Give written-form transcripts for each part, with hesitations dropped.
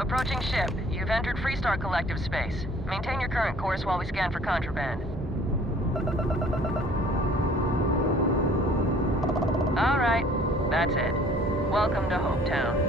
Approaching ship. You've entered Freestar Collective space. Maintain your current course while we scan for contraband. All right. That's it. Welcome to Hopetown.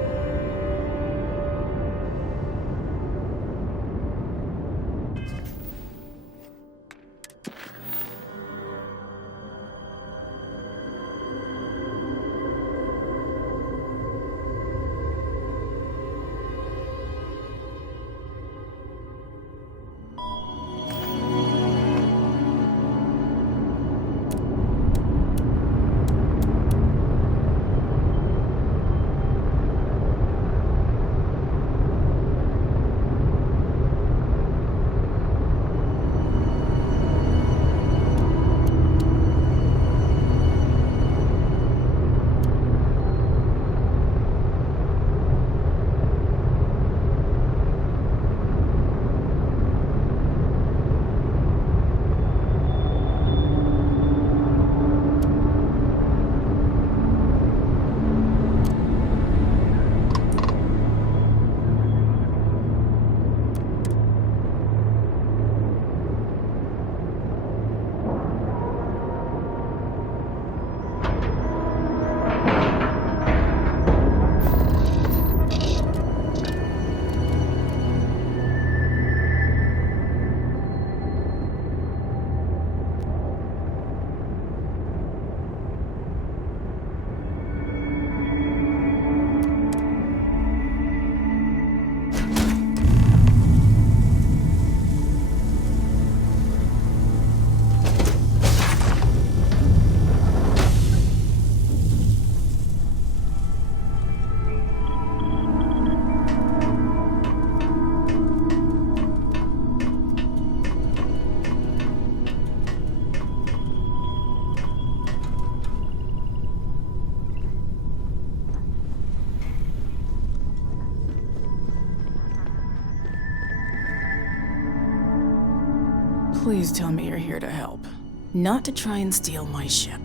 Please tell me you're here to help, not to try and steal my ship.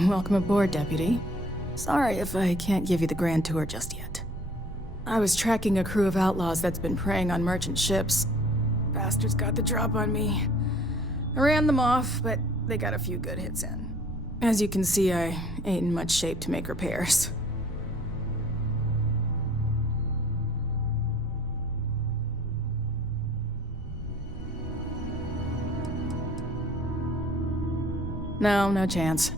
Welcome aboard, Deputy. Sorry if I can't give you the grand tour just yet. I was tracking a crew of outlaws that's been preying on merchant ships. Bastards got the drop on me. I ran them off, but they got a few good hits in. As you can see, I ain't in much shape to make repairs. No chance.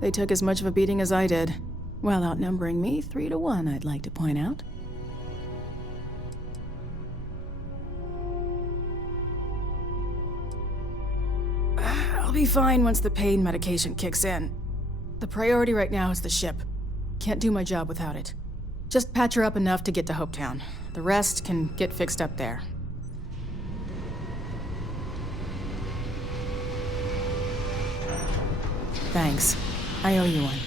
They took as much of a beating as I did, while outnumbering me 3-1, I'd like to point out. I'll be fine once the pain medication kicks in. The priority right now is the ship. Can't do my job without it. Just patch her up enough to get to Hopetown. The rest can get fixed up there. Thanks. I owe you one.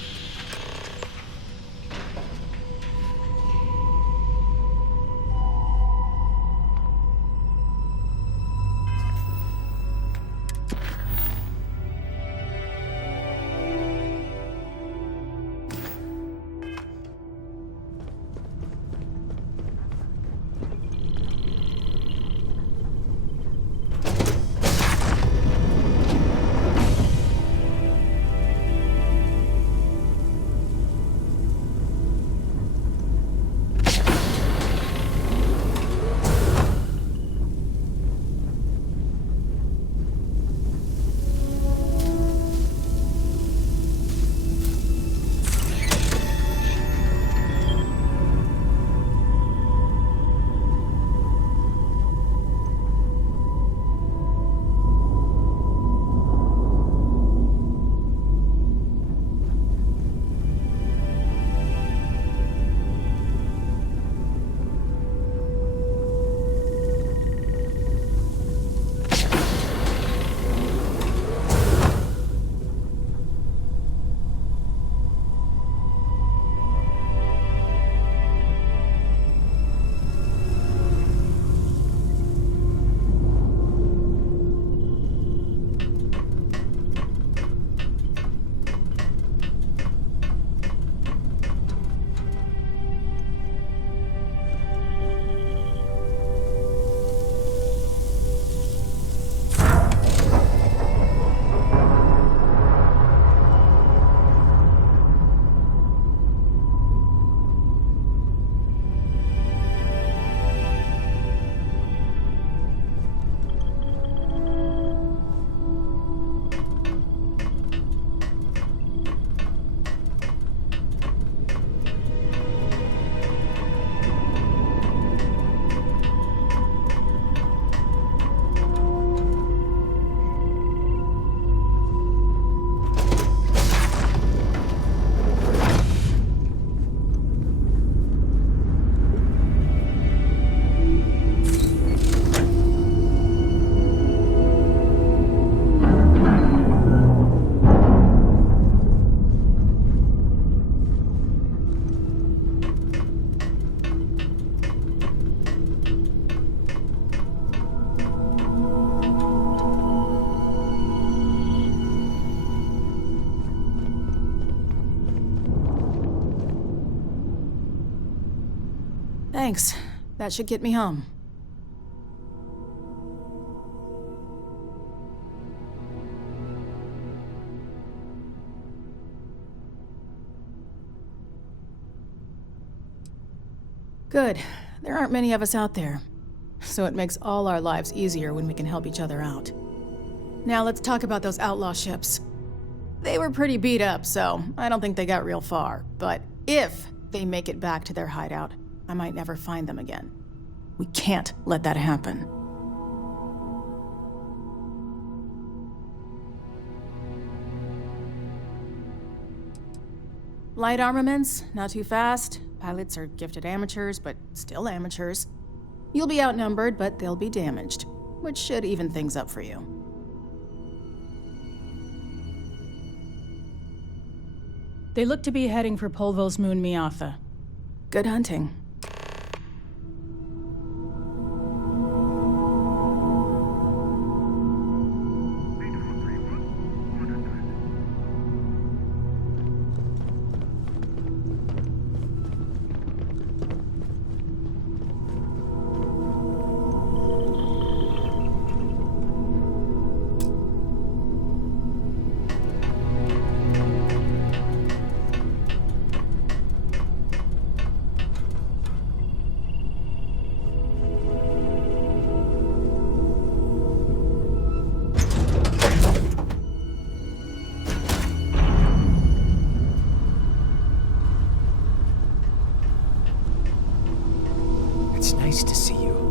Thanks. That should get me home. Good. There aren't many of us out there. So it makes all our lives easier when we can help each other out. Now let's talk about those outlaw ships. They were pretty beat up, so I don't think they got real far. But if they make it back to their hideout, I might never find them again. We can't let that happen. Light armaments, not too fast. Pilots are gifted amateurs, but still amateurs. You'll be outnumbered, but they'll be damaged, which should even things up for you. They look to be heading for Polvo's moon Miatha. Good hunting. It's nice to see you.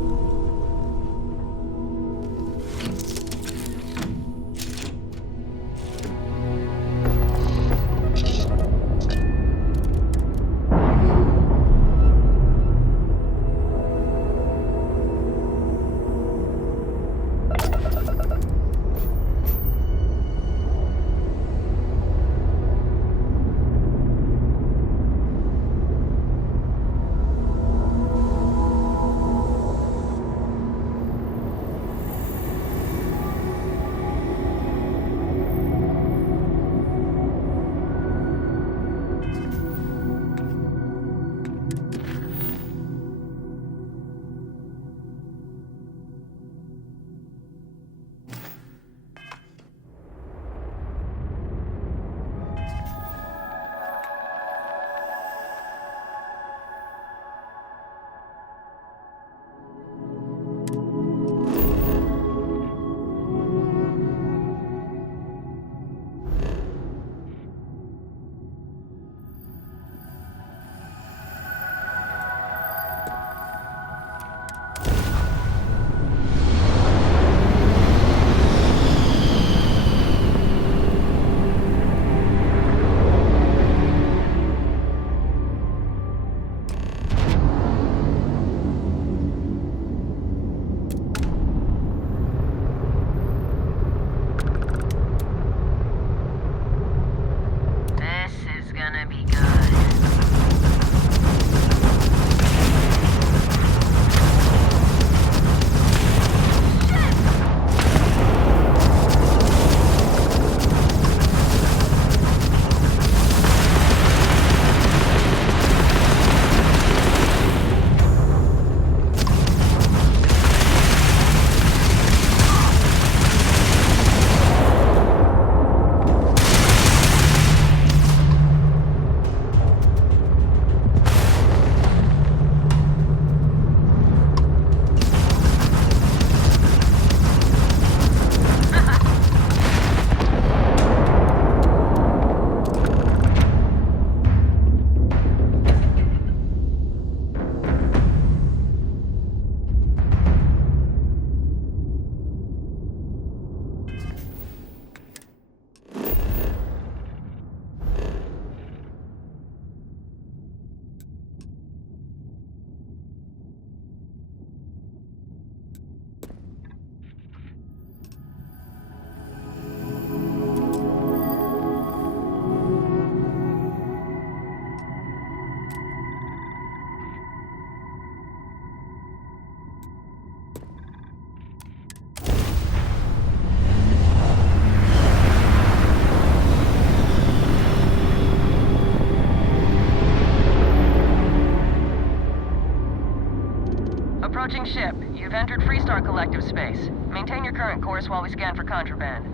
Reporting ship. You've entered Freestar Collective space. Maintain your current course while we scan for contraband.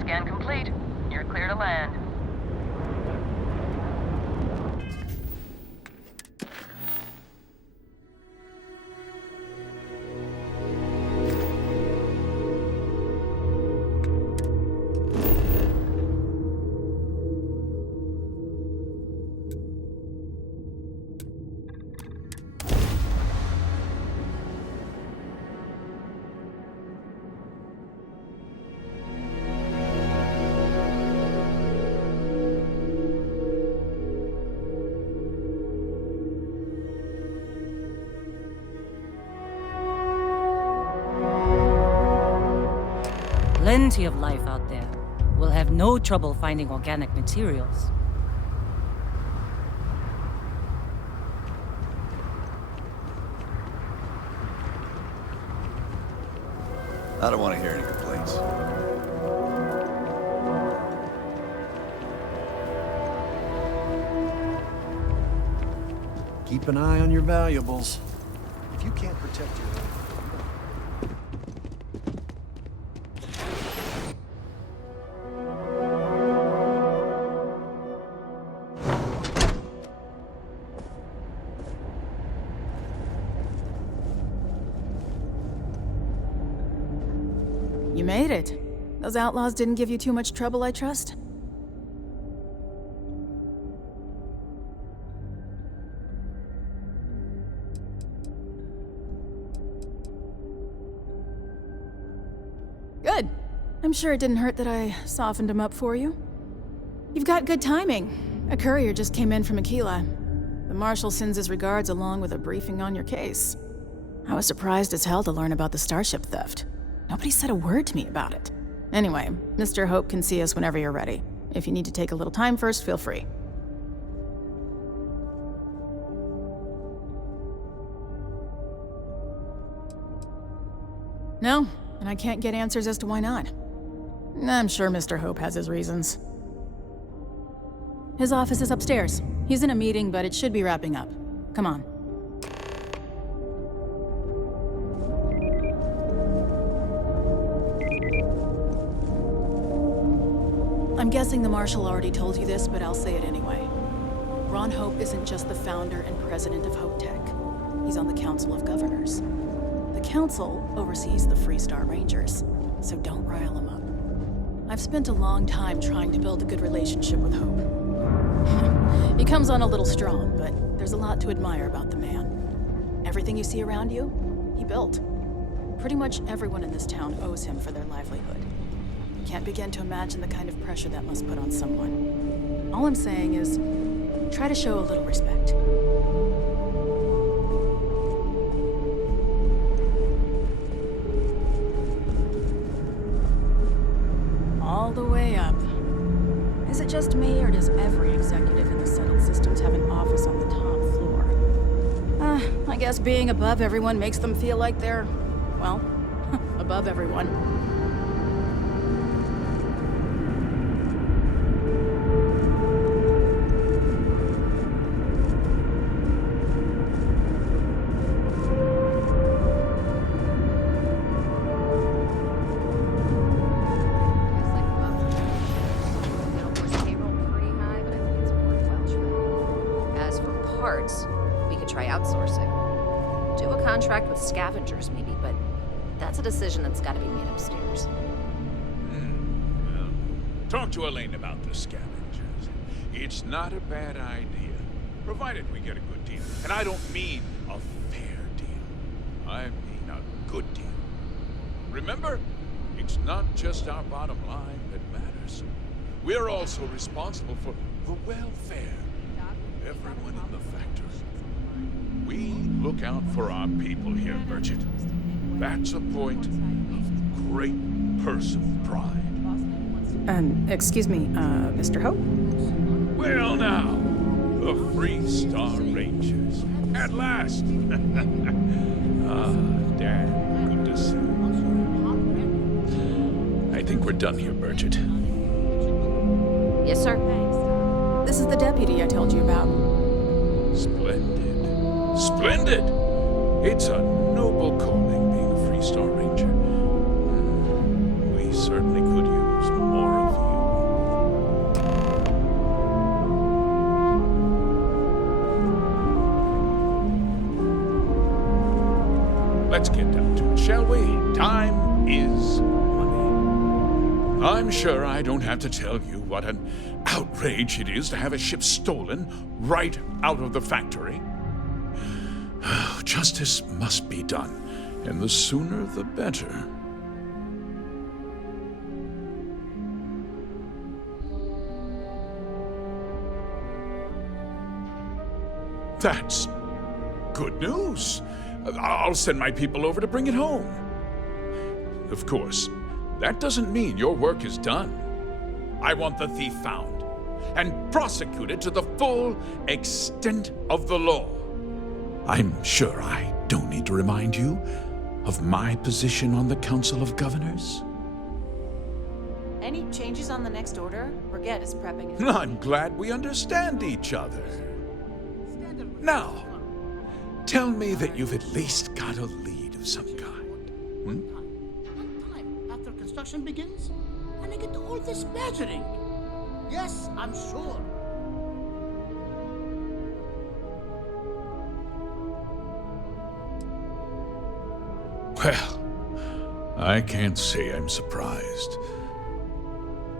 Scan complete. You're clear to land. Plenty of life out there. We'll have no trouble finding organic materials. I don't want to hear any complaints. Keep an eye on your valuables. If you can't protect your own... You made it. Those outlaws didn't give you too much trouble, I trust? Good. I'm sure it didn't hurt that I softened him up for you. You've got good timing. A courier just came in from Aquila. The Marshal sends his regards along with a briefing on your case. I was surprised as hell to learn about the starship theft. Nobody said a word to me about it. Anyway, Mr. Hope can see us whenever you're ready. If you need to take a little time first, feel free. No, and I can't get answers as to why not. I'm sure Mr. Hope has his reasons. His office is upstairs. He's in a meeting, but it should be wrapping up. Come on. I'm guessing the Marshal already told you this, but I'll say it anyway. Ron Hope isn't just the founder and president of Hope Tech. He's on the Council of Governors. The Council oversees the Freestar Rangers, so don't rile him up. I've spent a long time trying to build a good relationship with Hope. He comes on a little strong, but there's a lot to admire about the man. Everything you see around you, he built. Pretty much everyone in this town owes him for their livelihood. Can't begin to imagine the kind of pressure that must put on someone. All I'm saying is, try to show a little respect. All the way up. Is it just me, or does every executive in the settled systems have an office on the top floor? I guess being above everyone makes them feel like they're, well, above everyone. Contract with scavengers, maybe, but that's a decision that's got to be made upstairs. Well, talk to Elaine about the scavengers. It's not a bad idea, provided we get a good deal. And I don't mean a fair deal. I mean a good deal. Remember, it's not just our bottom line that matters. We're also responsible for the welfare of everyone in the factory. We look out for our people here, Bridget. That's a point of great personal pride. Excuse me, Mr. Hope? Well now, the Freestar Rangers. At last! Dad, good to see you. I think we're done here, Bridget. Yes, sir. This is the deputy I told you about. Splendid. Splendid! It's a noble calling being a Freestar Ranger. We certainly could use more of you. Let's get down to it, shall we? Time is money. I'm sure I don't have to tell you what an outrage it is to have a ship stolen right out of the factory. Justice must be done, and the sooner the better. That's good news. I'll send my people over to bring it home. Of course, that doesn't mean your work is done. I want the thief found and prosecuted to the full extent of the law. I'm sure I don't need to remind you of my position on the Council of Governors. Any changes on the next order? Brigette is prepping. I'm glad we understand each other. Now, tell me that you've at least got a lead of some kind. What time after construction begins? And I get all this badgering. Yes, I'm sure. Well, I can't say I'm surprised.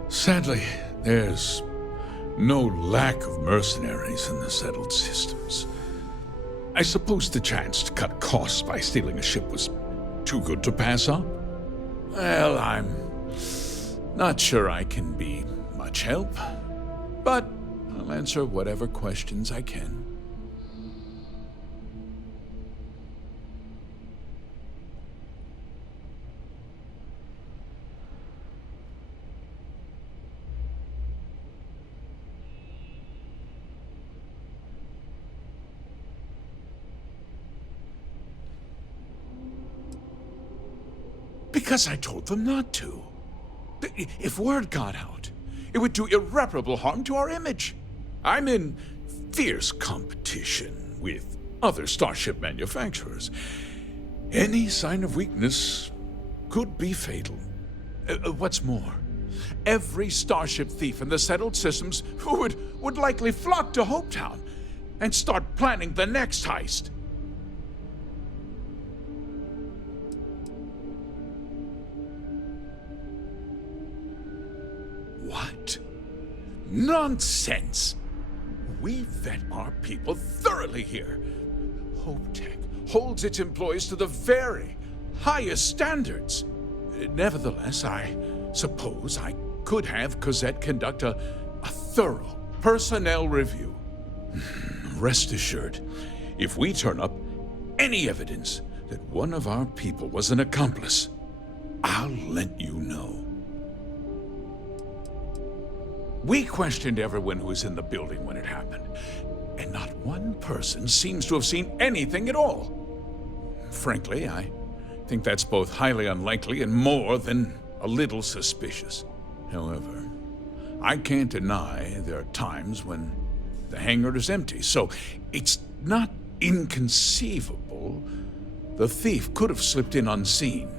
Sadly, there's no lack of mercenaries in the settled systems. I suppose the chance to cut costs by stealing a ship was too good to pass up? Well, I'm not sure I can be much help, but I'll answer whatever questions I can. Because I told them not to. If word got out, it would do irreparable harm to our image. I'm in fierce competition with other starship manufacturers. Any sign of weakness could be fatal. What's more, every starship thief in the settled systems would likely flock to Hopetown and start planning the next heist. What? Nonsense! We vet our people thoroughly here. HopeTech holds its employees to the very highest standards. Nevertheless, I suppose I could have Cosette conduct a thorough personnel review. Rest assured, if we turn up any evidence that one of our people was an accomplice, I'll let you know. We questioned everyone who was in the building when it happened, and not one person seems to have seen anything at all. Frankly, I think that's both highly unlikely and more than a little suspicious. However, I can't deny there are times when the hangar is empty, so it's not inconceivable the thief could have slipped in unseen.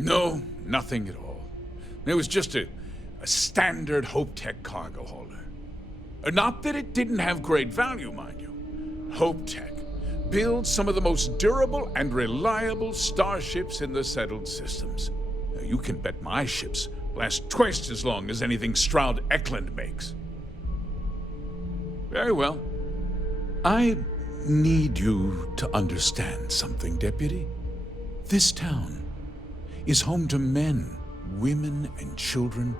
No, nothing at all. It was just a standard HopeTech cargo holder. Not that it didn't have great value, mind you. HopeTech builds some of the most durable and reliable starships in the settled systems. Now, you can bet my ships last twice as long as anything Stroud Eklund makes. Very well. I need you to understand something, Deputy. This town is home to men, women, and children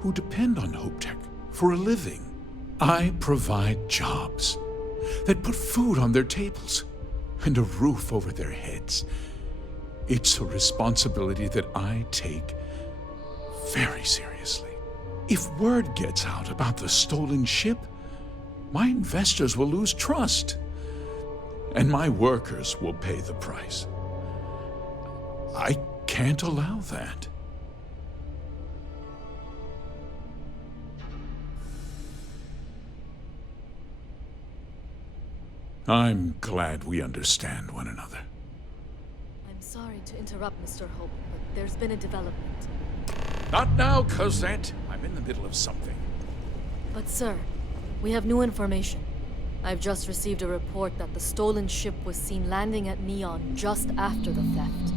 who depend on HopeTech for a living. I provide jobs that put food on their tables and a roof over their heads. It's a responsibility that I take very seriously. If word gets out about the stolen ship, my investors will lose trust, and my workers will pay the price. I can't allow that. I'm glad we understand one another. I'm sorry to interrupt, Mr. Hope, but there's been a development. Not now, Cosette. I'm in the middle of something. But sir, we have new information. I've just received a report that the stolen ship was seen landing at Neon just after the theft.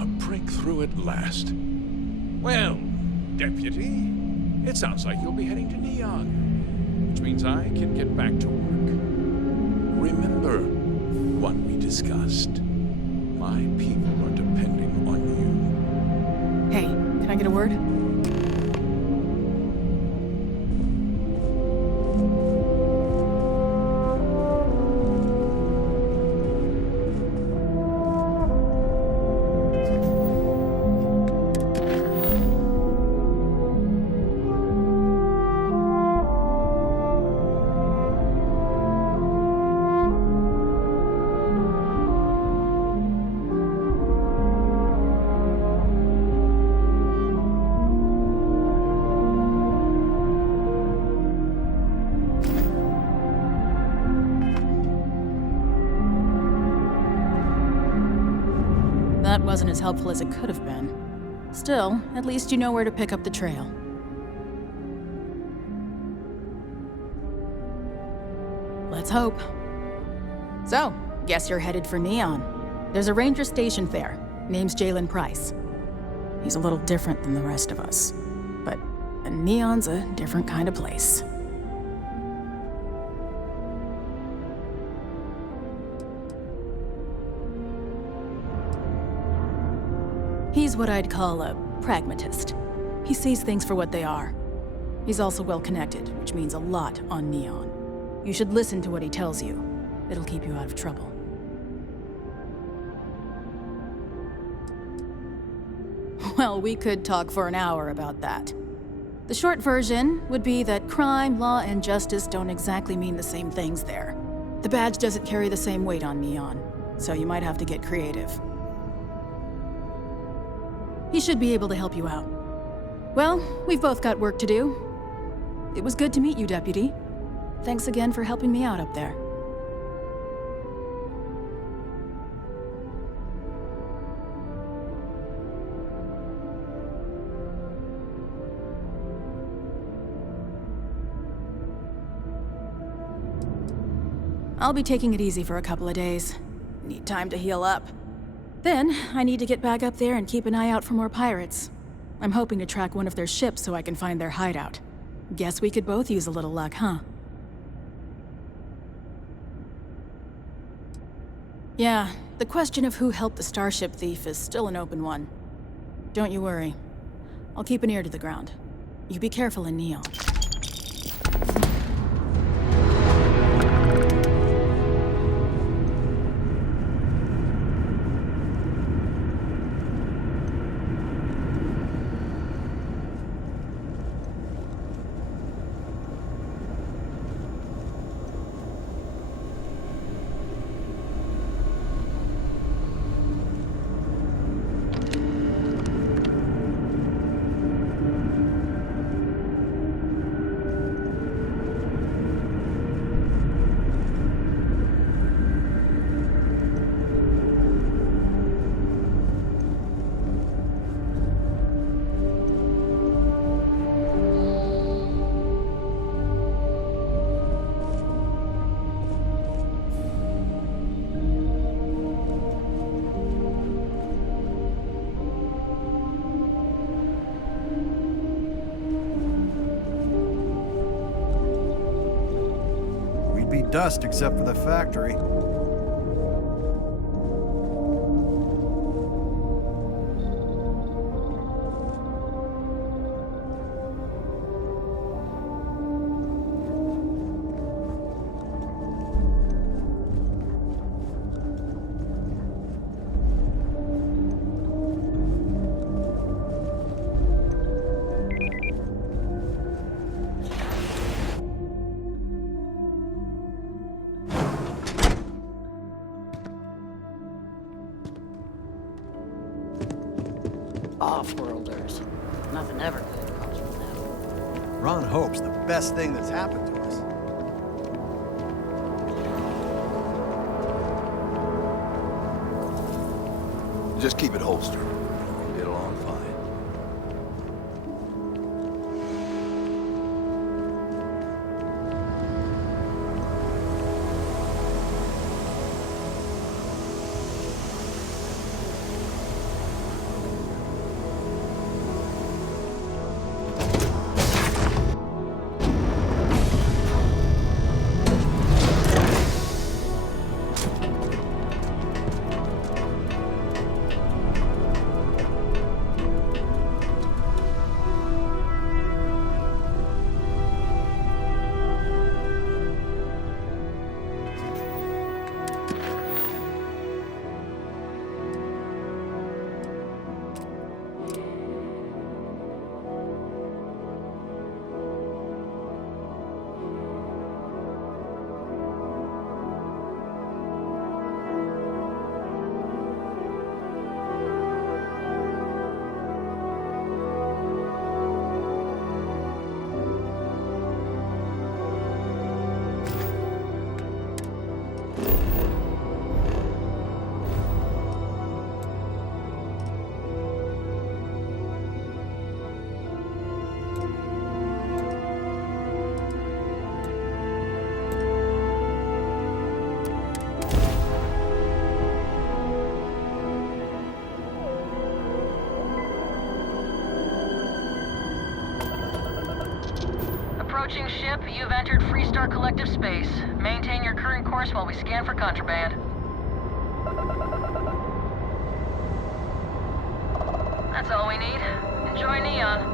A breakthrough at last. Well, Deputy, it sounds like you'll be heading to Neon, which means I can get back to work. Remember what we discussed. My people are depending on you. Hey, can I get a word? That wasn't as helpful as it could have been. Still, at least you know where to pick up the trail. Let's hope. So, guess you're headed for Neon. There's a ranger stationed there. Name's Jalen Price. He's a little different than the rest of us. But Neon's a different kind of place. He's what I'd call a pragmatist. He sees things for what they are. He's also well connected, which means a lot on Neon. You should listen to what he tells you. It'll keep you out of trouble. Well, we could talk for an hour about that. The short version would be that crime, law, and justice don't exactly mean the same things there. The badge doesn't carry the same weight on Neon, so you might have to get creative. He should be able to help you out. Well, we've both got work to do. It was good to meet you, Deputy. Thanks again for helping me out up there. I'll be taking it easy for a couple of days. Need time to heal up. Then, I need to get back up there and keep an eye out for more pirates. I'm hoping to track one of their ships so I can find their hideout. Guess we could both use a little luck, huh? Yeah, the question of who helped the starship thief is still an open one. Don't you worry. I'll keep an ear to the ground. You be careful in Neon. Dust except for the factory. Off-worlders. Nothing ever good comes from them. Ron Hope's the best thing that's happened to us. just keep it holstered. We'll get along fine. Approaching ship, you've entered Freestar Collective space. Maintain your current course while we scan for contraband. That's all we need. Enjoy Neon.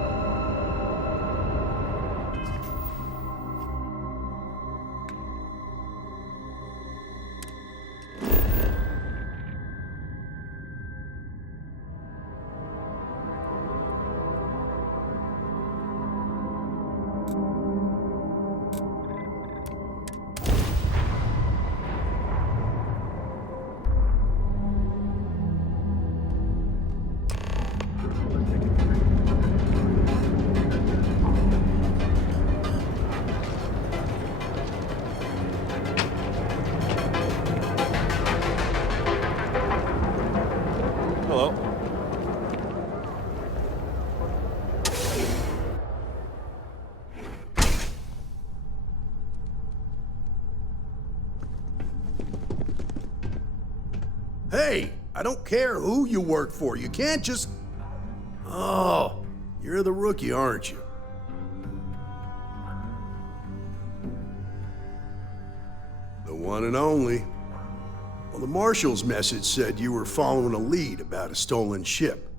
Hello. Hey, I don't care who you work for. You can't just... Oh, you're the rookie, aren't you? The one and only. Well, the Marshal's message said you were following a lead about a stolen ship.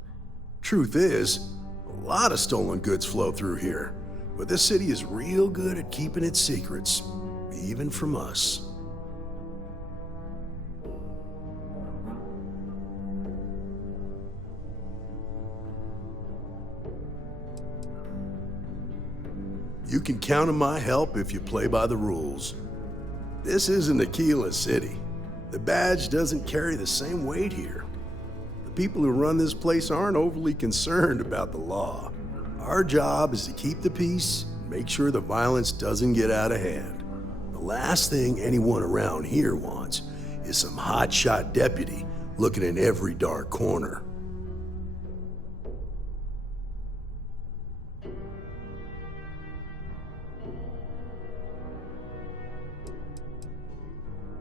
Truth is, a lot of stolen goods flow through here, but this city is real good at keeping its secrets, even from us. You can count on my help if you play by the rules. This isn't Aquila City. The badge doesn't carry the same weight here. The people who run this place aren't overly concerned about the law. Our job is to keep the peace and make sure the violence doesn't get out of hand. The last thing anyone around here wants is some hotshot deputy looking in every dark corner.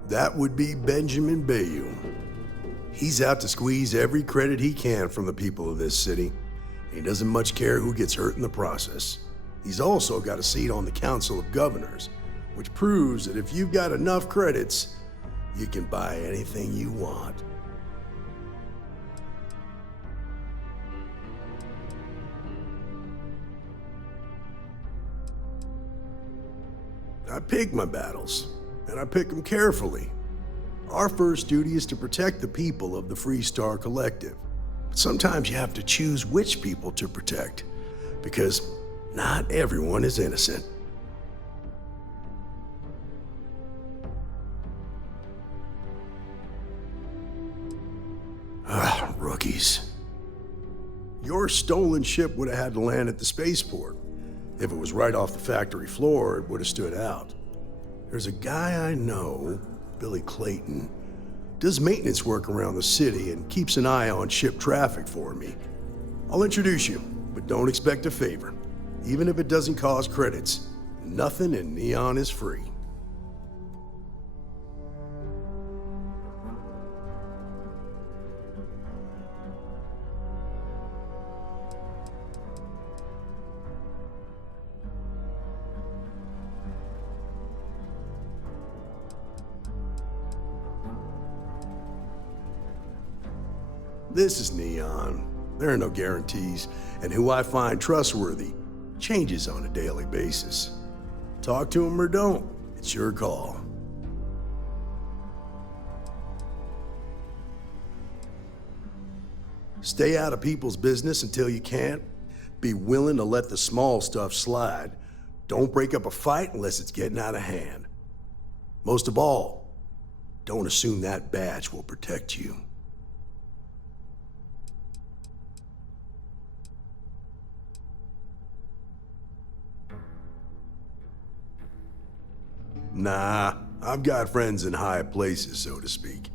That would be Benjamin Bayou. He's out to squeeze every credit he can from the people of this city. He doesn't much care who gets hurt in the process. He's also got a seat on the Council of Governors, which proves that if you've got enough credits, you can buy anything you want. I pick my battles, and I pick them carefully. Our first duty is to protect the people of the Freestar Collective. But sometimes you have to choose which people to protect, because not everyone is innocent. Rookies. Your stolen ship would have had to land at the spaceport. If it was right off the factory floor, it would have stood out. There's a guy I know, Billy Clayton, does maintenance work around the city and keeps an eye on ship traffic for me. I'll introduce you, but don't expect a favor. Even if it doesn't cause credits, nothing in Neon is free. This is Neon. There are no guarantees, and who I find trustworthy changes on a daily basis. Talk to him or don't, it's your call. Stay out of people's business until you can't. Be willing to let the small stuff slide. Don't break up a fight unless it's getting out of hand. Most of all, don't assume that badge will protect you. Nah, I've got friends in high places, so to speak.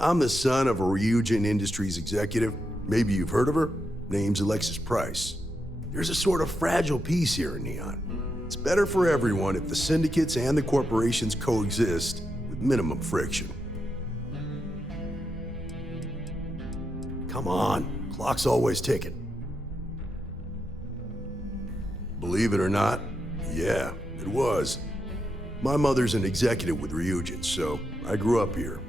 I'm the son of a Ryujin Industries executive. Maybe you've heard of her? Name's Alexis Price. There's a sort of fragile peace here in Neon. It's better for everyone if the syndicates and the corporations coexist with minimum friction. Come on, clock's always ticking. Believe it or not, yeah, it was. My mother's an executive with Ryujin, so I grew up here.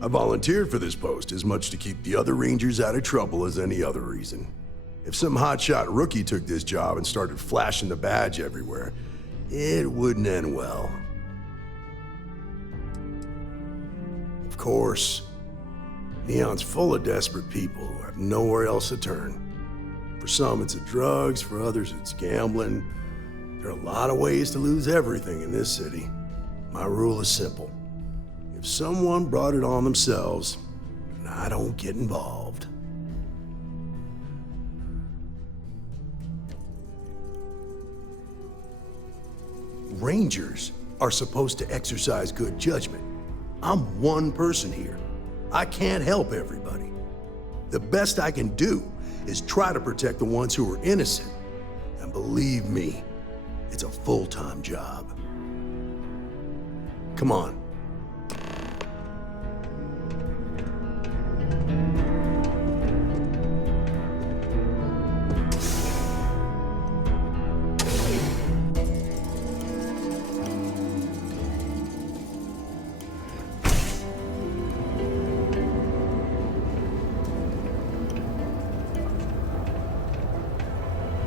I volunteered for this post as much to keep the other Rangers out of trouble as any other reason. If some hotshot rookie took this job and started flashing the badge everywhere, it wouldn't end well. Of course, Neon's full of desperate people who have nowhere else to turn. For some, it's the drugs, for others, it's gambling. There are a lot of ways to lose everything in this city. My rule is simple. If someone brought it on themselves, I don't get involved. Rangers are supposed to exercise good judgment. I'm one person here. I can't help everybody. The best I can do is try to protect the ones who are innocent. And believe me, it's a full-time job. Come on.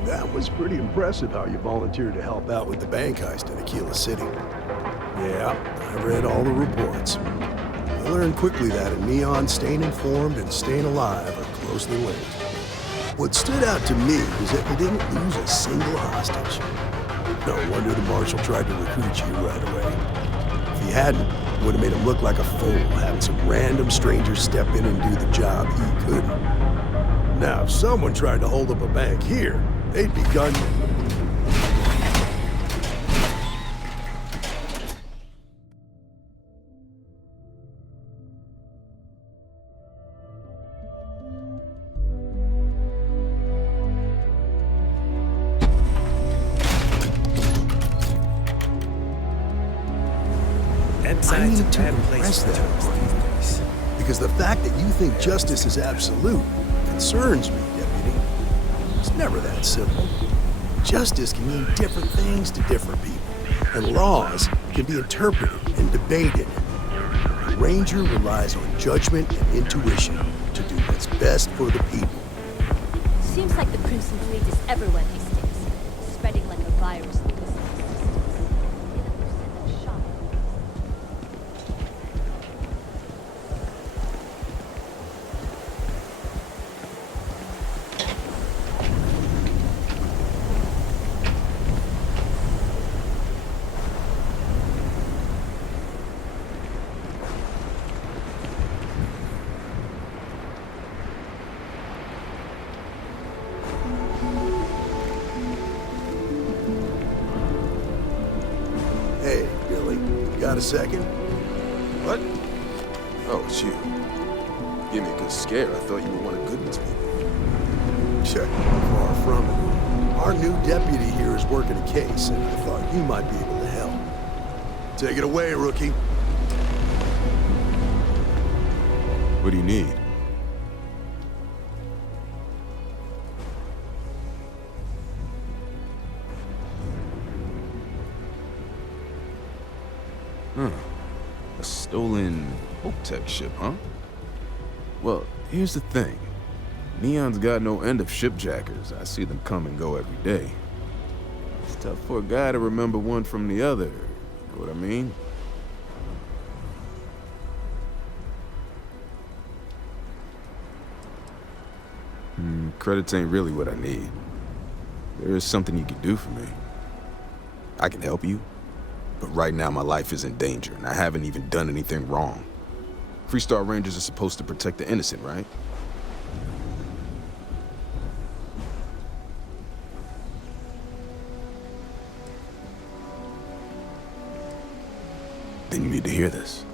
That was pretty impressive how you volunteered to help out with the bank heist in Aquila City. Yeah, I read all the reports. I learned quickly that in Neon, staying informed and staying alive are closely linked. What stood out to me was that you didn't lose a single hostage. No wonder the marshal tried to recruit you right away. If he hadn't, it would have made him look like a fool, having some random stranger step in and do the job he couldn't. Now, if someone tried to hold up a bank here, they'd be gunning. I need to impress that upon you. Because the fact that you think justice is absolute concerns me, Deputy. It's never that simple. Justice can mean different things to different people, and laws can be interpreted and debated. The Ranger relies on judgment and intuition to do what's best for the people. Seems like the Crimson Fleet is everywhere these days, spreading like a virus. Hey, Billy, got a second? What? Oh, it's you. Gave me a good scare. I thought you were one of Goodman's people. Sure, far from it. Our new deputy here is working a case, and I thought you might be able to help. Take it away, rookie. What do you need? A stolen Hope-Tech ship, huh? Well, here's the thing. Neon's got no end of shipjackers. I see them come and go every day. It's tough for a guy to remember one from the other. You know what I mean? Credits ain't really what I need. There is something you can do for me. I can help you. But right now, my life is in danger, and I haven't even done anything wrong. Freestar Rangers are supposed to protect the innocent, right? Then you need to hear this.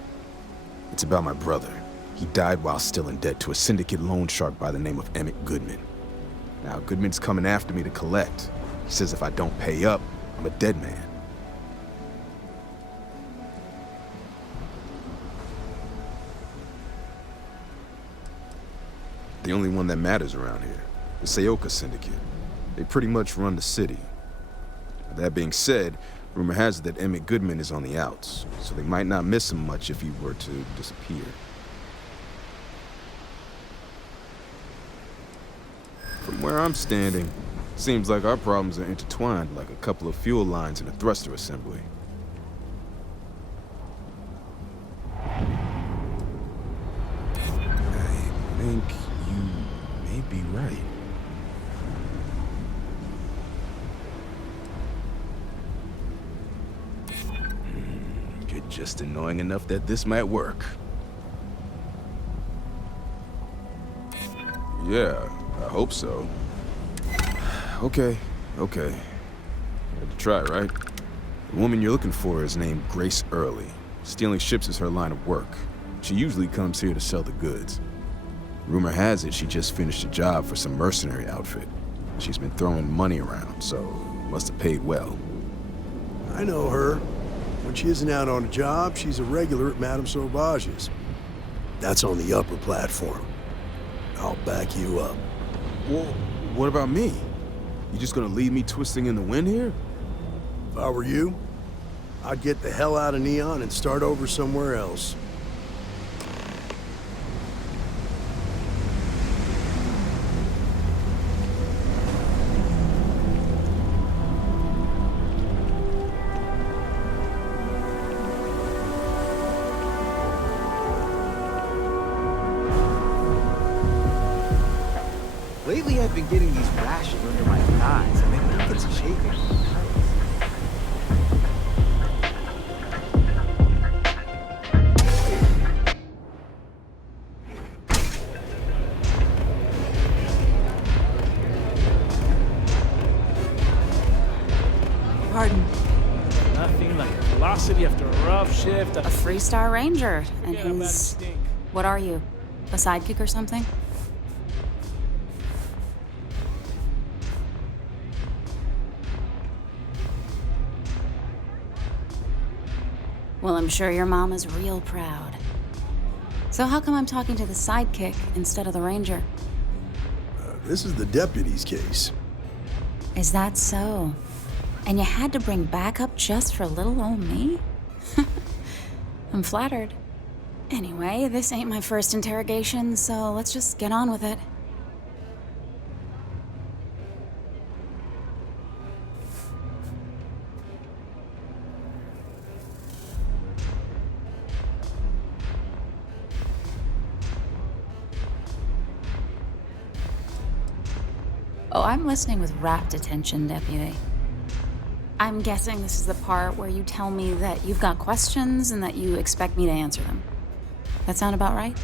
It's about my brother. He died while still in debt to a syndicate loan shark by the name of Emmett Goodman. Now, Goodman's coming after me to collect. He says if I don't pay up, I'm a dead man. The only one that matters around here, the Seoka Syndicate. They pretty much run the city. That being said, rumor has it that Emmett Goodman is on the outs, so they might not miss him much if he were to disappear. From where I'm standing, seems like our problems are intertwined like a couple of fuel lines in a thruster assembly. I think you may be right. You're just annoying enough that this might work. Yeah, I hope so. Okay. Had to try, right? The woman you're looking for is named Grace Early. Stealing ships is her line of work. She usually comes here to sell the goods. Rumor has it she just finished a job for some mercenary outfit. She's been throwing money around, so must have paid well. I know her. When she isn't out on a job, she's a regular at Madame Sauvage's. That's on the upper platform. I'll back you up. Well, what about me? You just gonna leave me twisting in the wind here? If I were you, I'd get the hell out of Neon and start over somewhere else. Lately, I've been getting these rashes under my thighs, and my neck gets chafing. Pardon. Nothing like velocity after a rough shift. A Freestar Ranger, and Yeah, bad his... mistake. What are you? A sidekick or something? Well, I'm sure your mom is real proud. So how come I'm talking to the sidekick instead of the ranger? This is the deputy's case. Is that so? And you had to bring backup just for little old me? I'm flattered. Anyway, this ain't my first interrogation, so let's just get on with it. Oh, I'm listening with rapt attention, Deputy. I'm guessing this is the part where you tell me that you've got questions and that you expect me to answer them. That sound about right?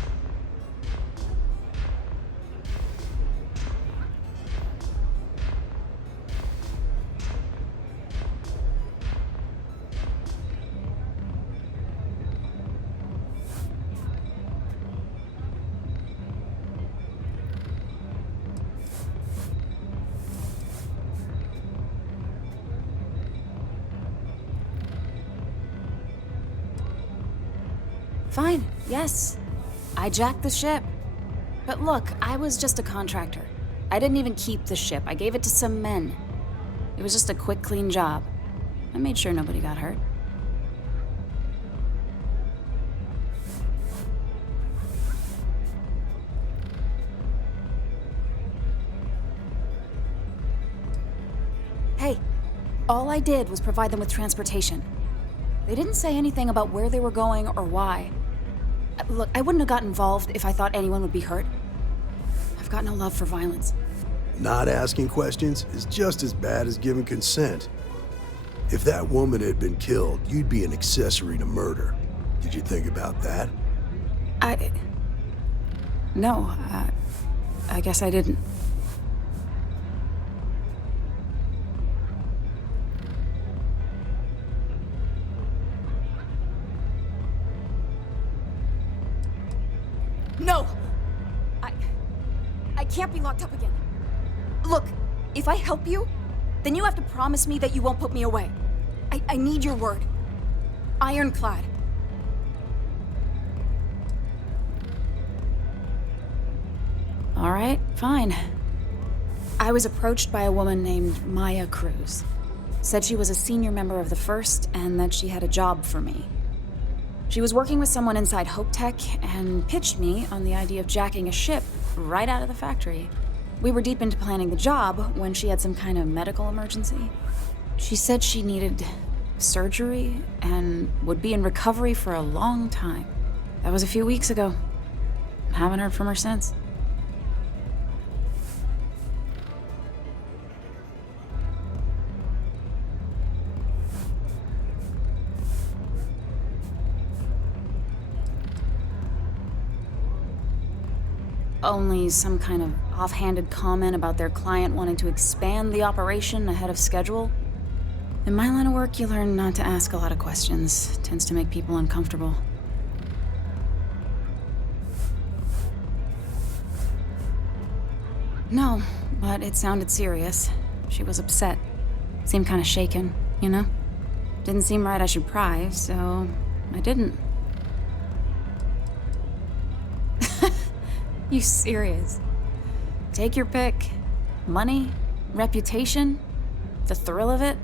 Fine, yes. I jacked the ship. But look, I was just a contractor. I didn't even keep the ship. I gave it to some men. It was just a quick, clean job. I made sure nobody got hurt. Hey, all I did was provide them with transportation. They didn't say anything about where they were going or why. Look, I wouldn't have got involved if I thought anyone would be hurt. I've got no love for violence. Not asking questions is just as bad as giving consent. If that woman had been killed, you'd be an accessory to murder. Did you think about that? No, I guess I didn't. No! I can't be locked up again. Look, if I help you, then you have to promise me that you won't put me away. I need your word. Ironclad. All right, fine. I was approached by a woman named Maya Cruz. Said she was a senior member of the First and that she had a job for me. She was working with someone inside Hope Tech and pitched me on the idea of jacking a ship right out of the factory. We were deep into planning the job when she had some kind of medical emergency. She said she needed surgery and would be in recovery for a long time. That was a few weeks ago. Haven't heard from her since. Only some kind of offhanded comment about their client wanting to expand the operation ahead of schedule. In my line of work, you learn not to ask a lot of questions. It tends to make people uncomfortable. No, but it sounded serious. She was upset. Seemed kind of shaken, you know? Didn't seem right I should pry, so I didn't. You serious? Take your pick. Money, reputation, the thrill of it.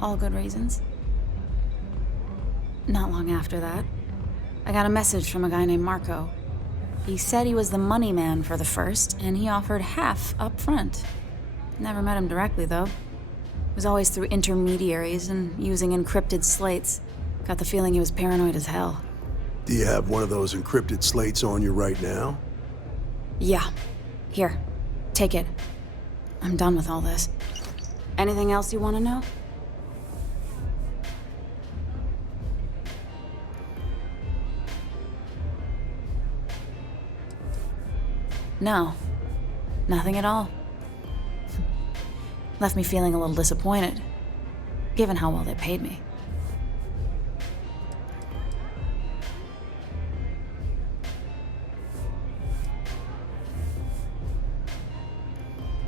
All good reasons. Not long after that, I got a message from a guy named Marco. He said he was the money man for the First, and he offered half up front. Never met him directly, though. It was always through intermediaries and using encrypted slates. Got the feeling he was paranoid as hell. Do you have one of those encrypted slates on you right now? Yeah. Here. Take it. I'm done with all this. Anything else you want to know? No. Nothing at all. Left me feeling a little disappointed, given how well they paid me.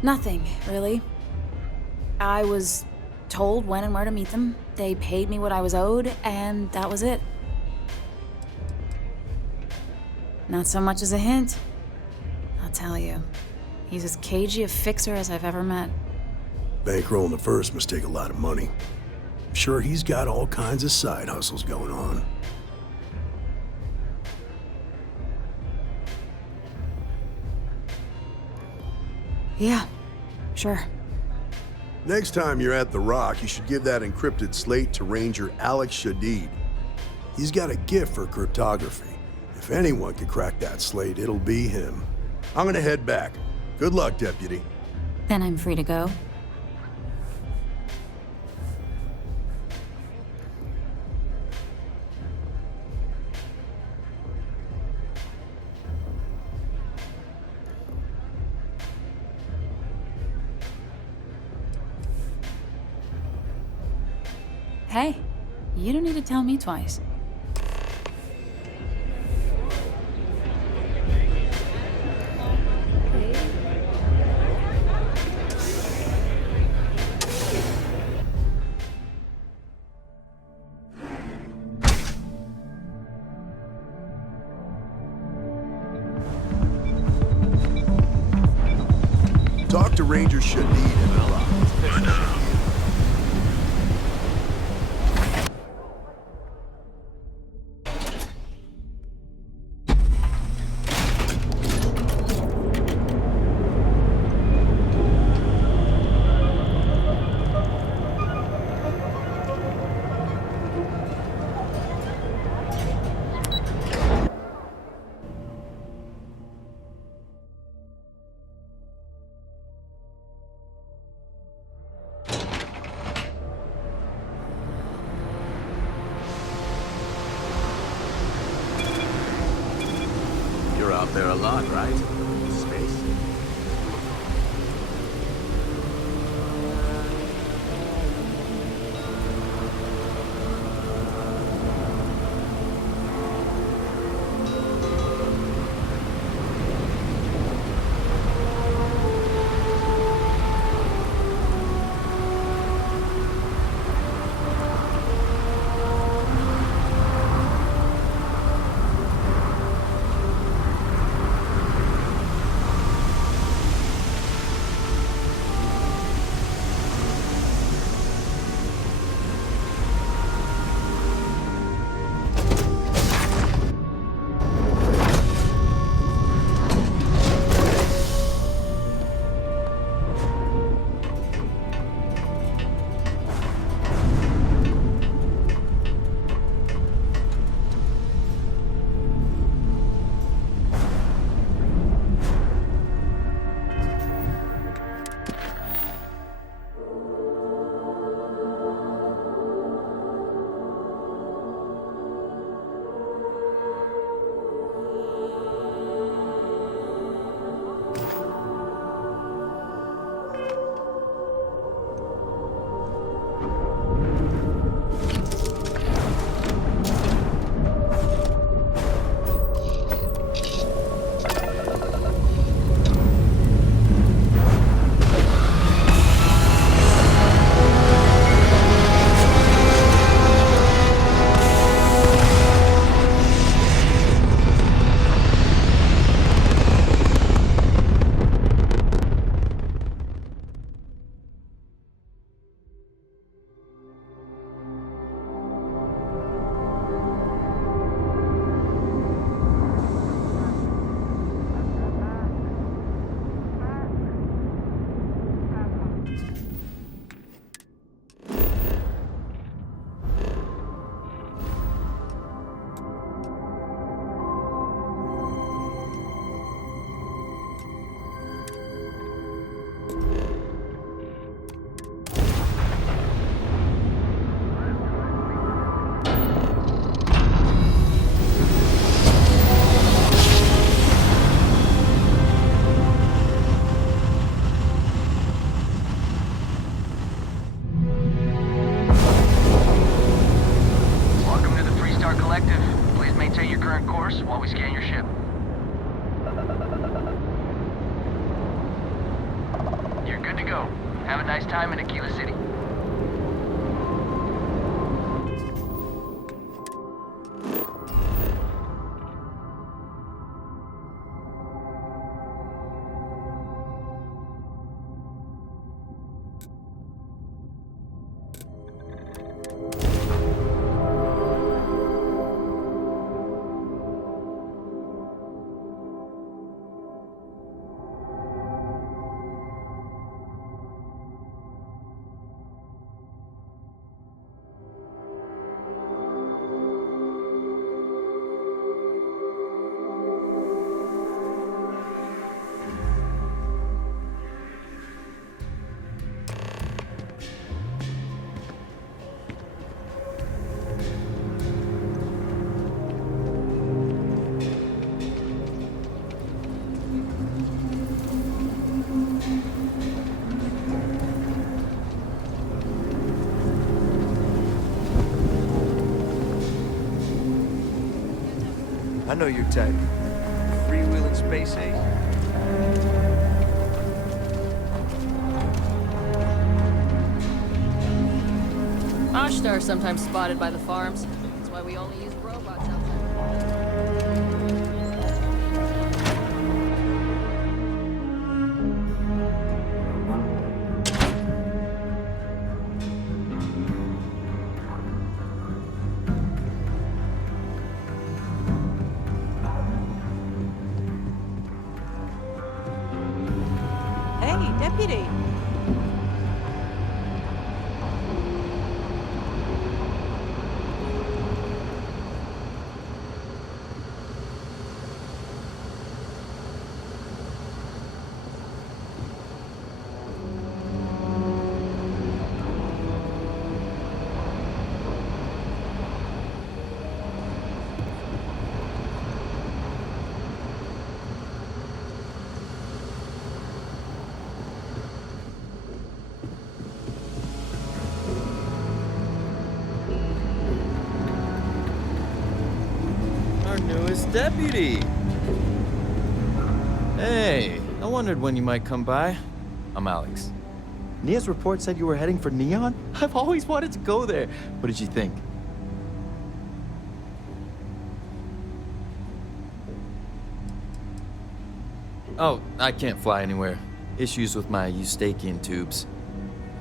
Nothing, really. I was told when and where to meet them. They paid me what I was owed, and that was it. Not so much as a hint. I'll tell you, he's as cagey a fixer as I've ever met. Bankrolling the First must take a lot of money. I'm sure he's got all kinds of side hustles going on. Yeah, sure. Next time you're at the Rock, you should give that encrypted slate to Ranger Alex Shadid. He's got a gift for cryptography. If anyone could crack that slate, it'll be him. I'm gonna head back. Good luck, Deputy. Then I'm free to go. Hey, you don't need to tell me twice. Talk to Ranger Shadid and Allah. You're out there a lot, right? In space? while we scan your ship. You're good to go. Have a nice time in Aquila City. I know your type. Freewheeling space, eh? Ashtar are sometimes spotted by the farms. That's why we only use robots outside. Hey, deputy! Newest deputy. Hey, I wondered when you might come by. I'm Alex. Nia's report said you were heading for Neon? I've always wanted to go there. What did you think? Oh, I can't fly anywhere. Issues with my Eustachian tubes.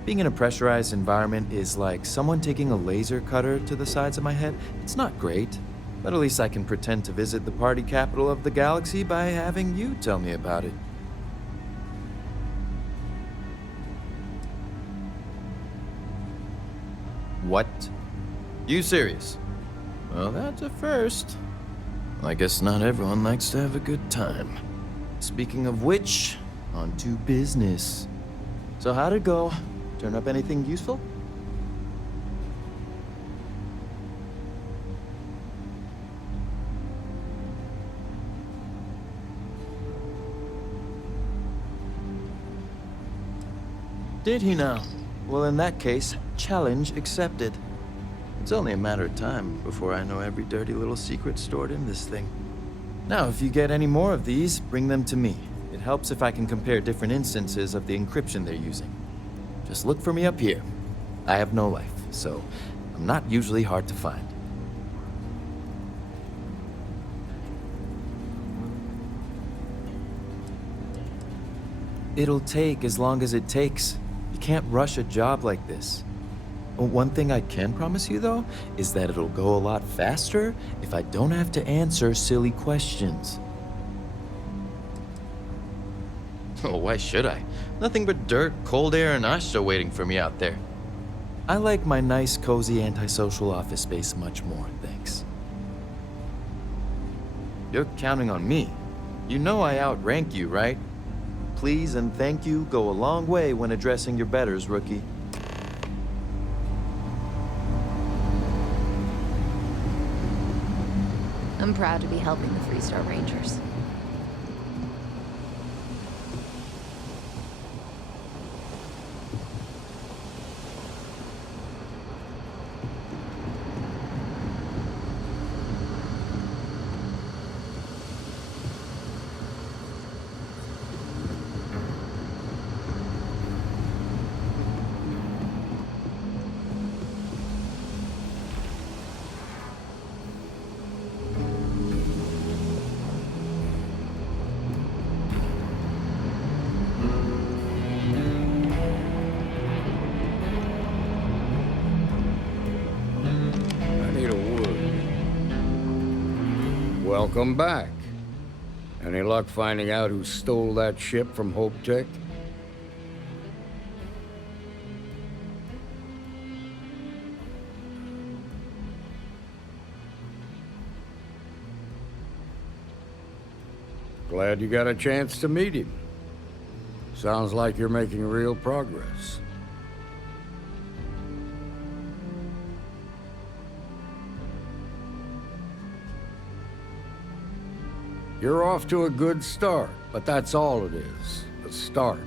Being in a pressurized environment is like someone taking a laser cutter to the sides of my head. It's not great. But at least I can pretend to visit the party capital of the galaxy by having you tell me about it. What? You serious? Well, that's a first. I guess not everyone likes to have a good time. Speaking of which, on to business. So how'd it go? Turn up anything useful? Did he now? Well, in that case, challenge accepted. It's only a matter of time before I know every dirty little secret stored in this thing. Now, if you get any more of these, bring them to me. It helps if I can compare different instances of the encryption they're using. Just look for me up here. I have no life, so I'm not usually hard to find. It'll take as long as it takes. You can't rush a job like this. One thing I can promise you, though, is that it'll go a lot faster if I don't have to answer silly questions. Oh, why should I? Nothing but dirt, cold air, and Asha waiting for me out there. I like my nice, cozy, antisocial office space much more, thanks. You're counting on me. You know I outrank you, right? Please and thank you go a long way when addressing your betters, rookie. I'm proud to be helping the Freestar Rangers. Welcome back. Any luck finding out who stole that ship from Hope Tech? Glad you got a chance to meet him. Sounds like you're making real progress. You're off to a good start, but that's all it is, a start.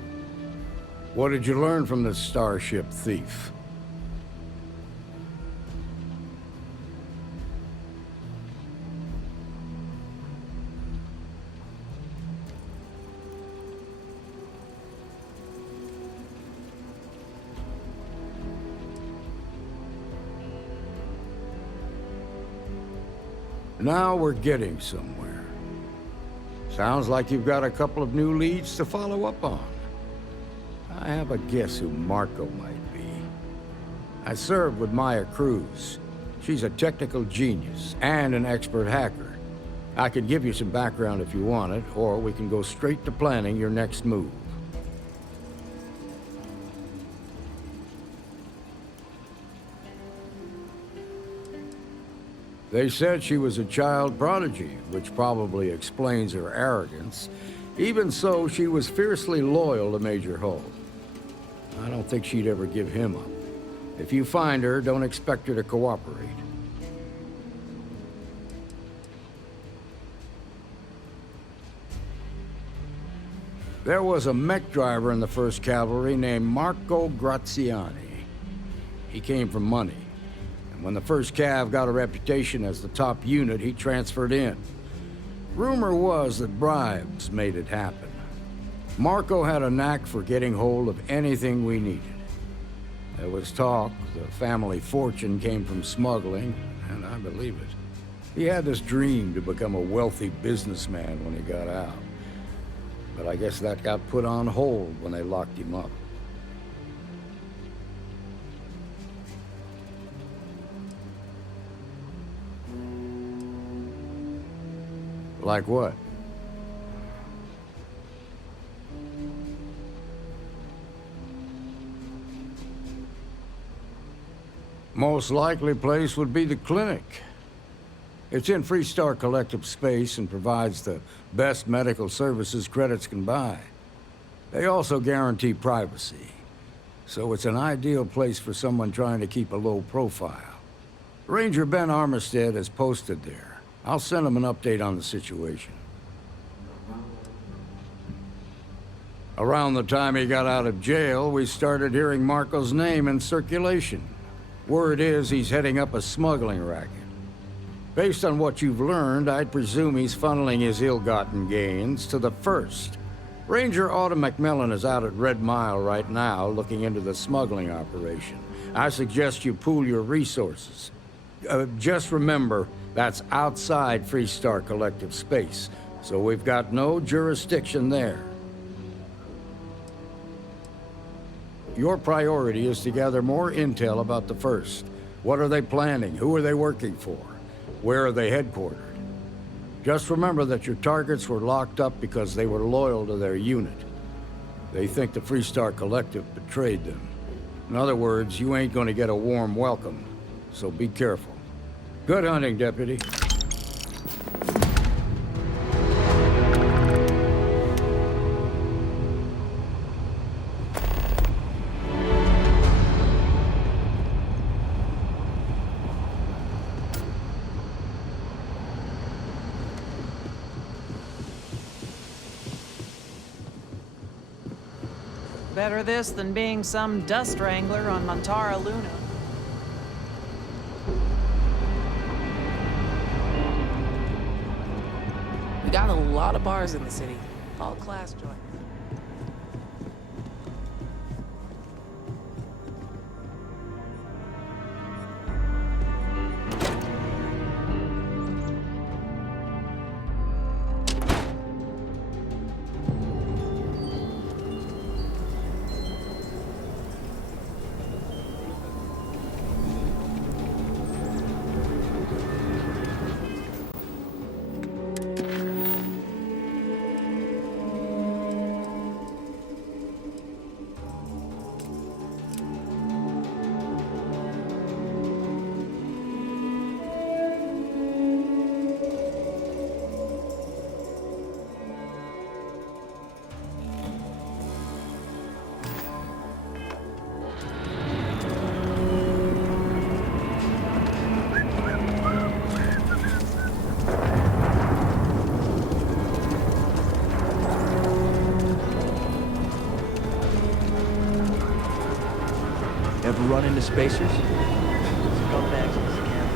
What did you learn from this starship thief? Now we're getting somewhere. Sounds like you've got a couple of new leads to follow up on. I have a guess who Marco might be. I served with Maya Cruz. She's a technical genius and an expert hacker. I could give you some background if you want it, or we can go straight to planning your next move. They said she was a child prodigy, which probably explains her arrogance. Even so, she was fiercely loyal to Major Hull. I don't think she'd ever give him up. If you find her, don't expect her to cooperate. There was a mech driver in the 1st Cavalry named Marco Graziani. He came from money. And when the 1st Cav got a reputation as the top unit, he transferred in. Rumor was that bribes made it happen. Marco had a knack for getting hold of anything we needed. There was talk the family fortune came from smuggling, and I believe it. He had this dream to become a wealthy businessman when he got out. But I guess that got put on hold when they locked him up. Like what? Most likely place would be the clinic. It's in Freestar Collective space and provides the best medical services credits can buy. They also guarantee privacy, so it's an ideal place for someone trying to keep a low profile. Ranger Ben Armistead is posted there. I'll send him an update on the situation. Around the time he got out of jail, we started hearing Marco's name in circulation. Word is he's heading up a smuggling racket. Based on what you've learned, I'd presume he's funneling his ill-gotten gains to the 1st. Ranger Autumn McMillan is out at Red Mile right now, looking into the smuggling operation. I suggest you pool your resources. Just remember, that's outside Freestar Collective space, so we've got no jurisdiction there. Your priority is to gather more intel about the 1st. What are they planning? Who are they working for? Where are they headquartered? Just remember that your targets were locked up because they were loyal to their unit. They think the Freestar Collective betrayed them. In other words, you ain't gonna get a warm welcome, so be careful. Good hunting, Deputy. Better this than being some dust wrangler on Montara Luna. We got a lot of bars in the city, all class joints. Ever run into spacers? Scumbags in this camp.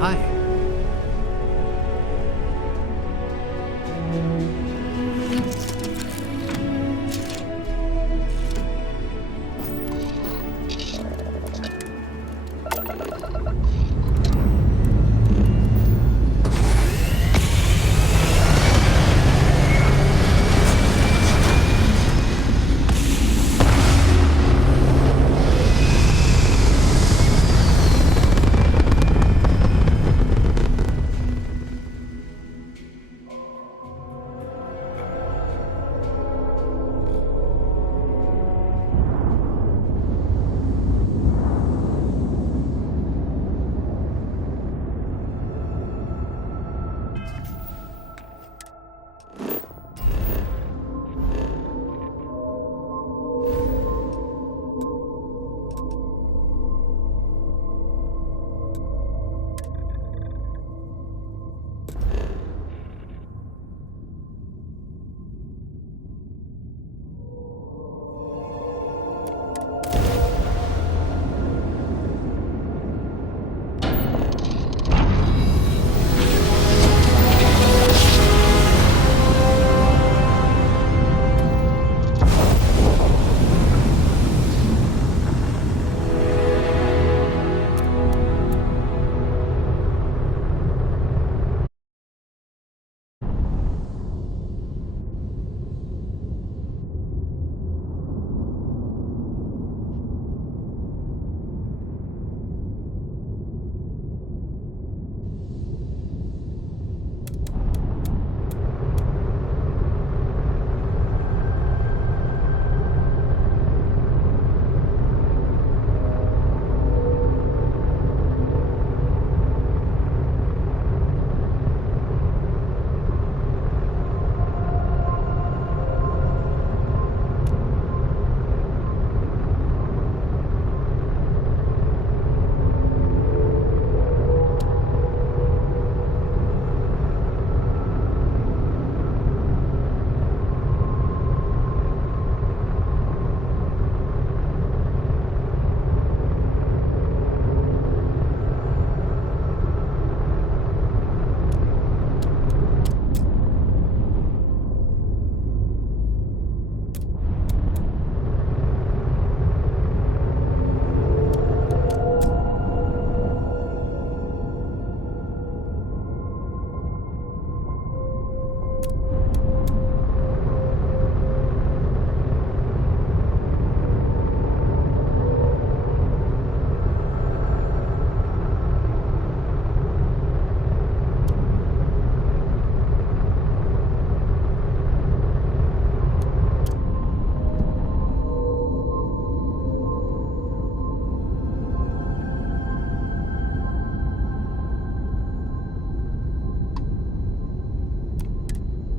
Hi.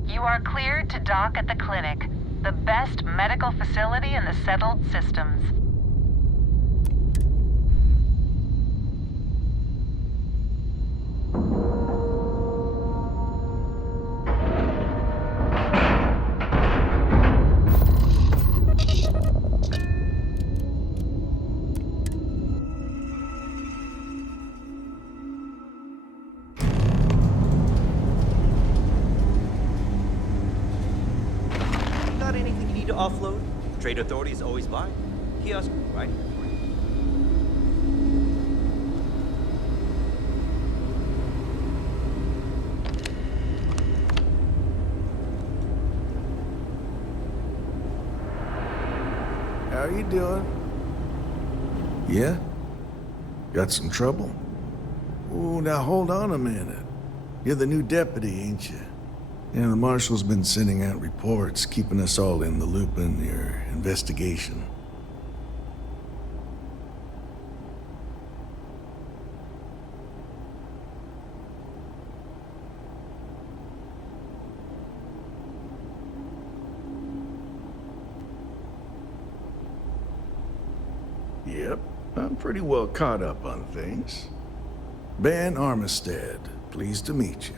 You are cleared to dock at the clinic, the best medical facility in the settled systems. Got anything you need to offload? Trade Authority is always by. Kiosk, right? How you doing? Yeah? Got some trouble? Oh, now hold on a minute. You're the new deputy, ain't you? Yeah, the marshal's been sending out reports, keeping us all in the loop in your investigation. Yep, I'm pretty well caught up on things. Ben Armistead, pleased to meet you.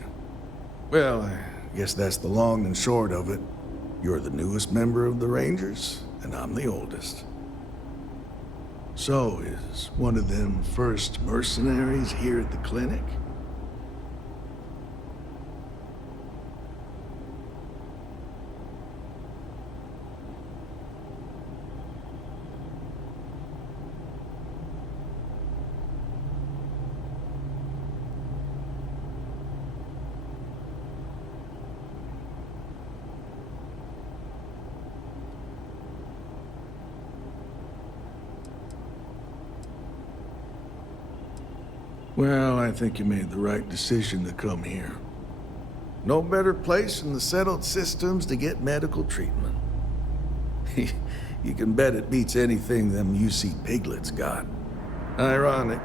Well, I guess that's the long and short of it. You're the newest member of the Rangers, and I'm the oldest. So, is one of them first mercenaries here at the clinic? Well, I think you made the right decision to come here. No better place in the settled systems to get medical treatment. You can bet it beats anything them UC piglets got. Ironic,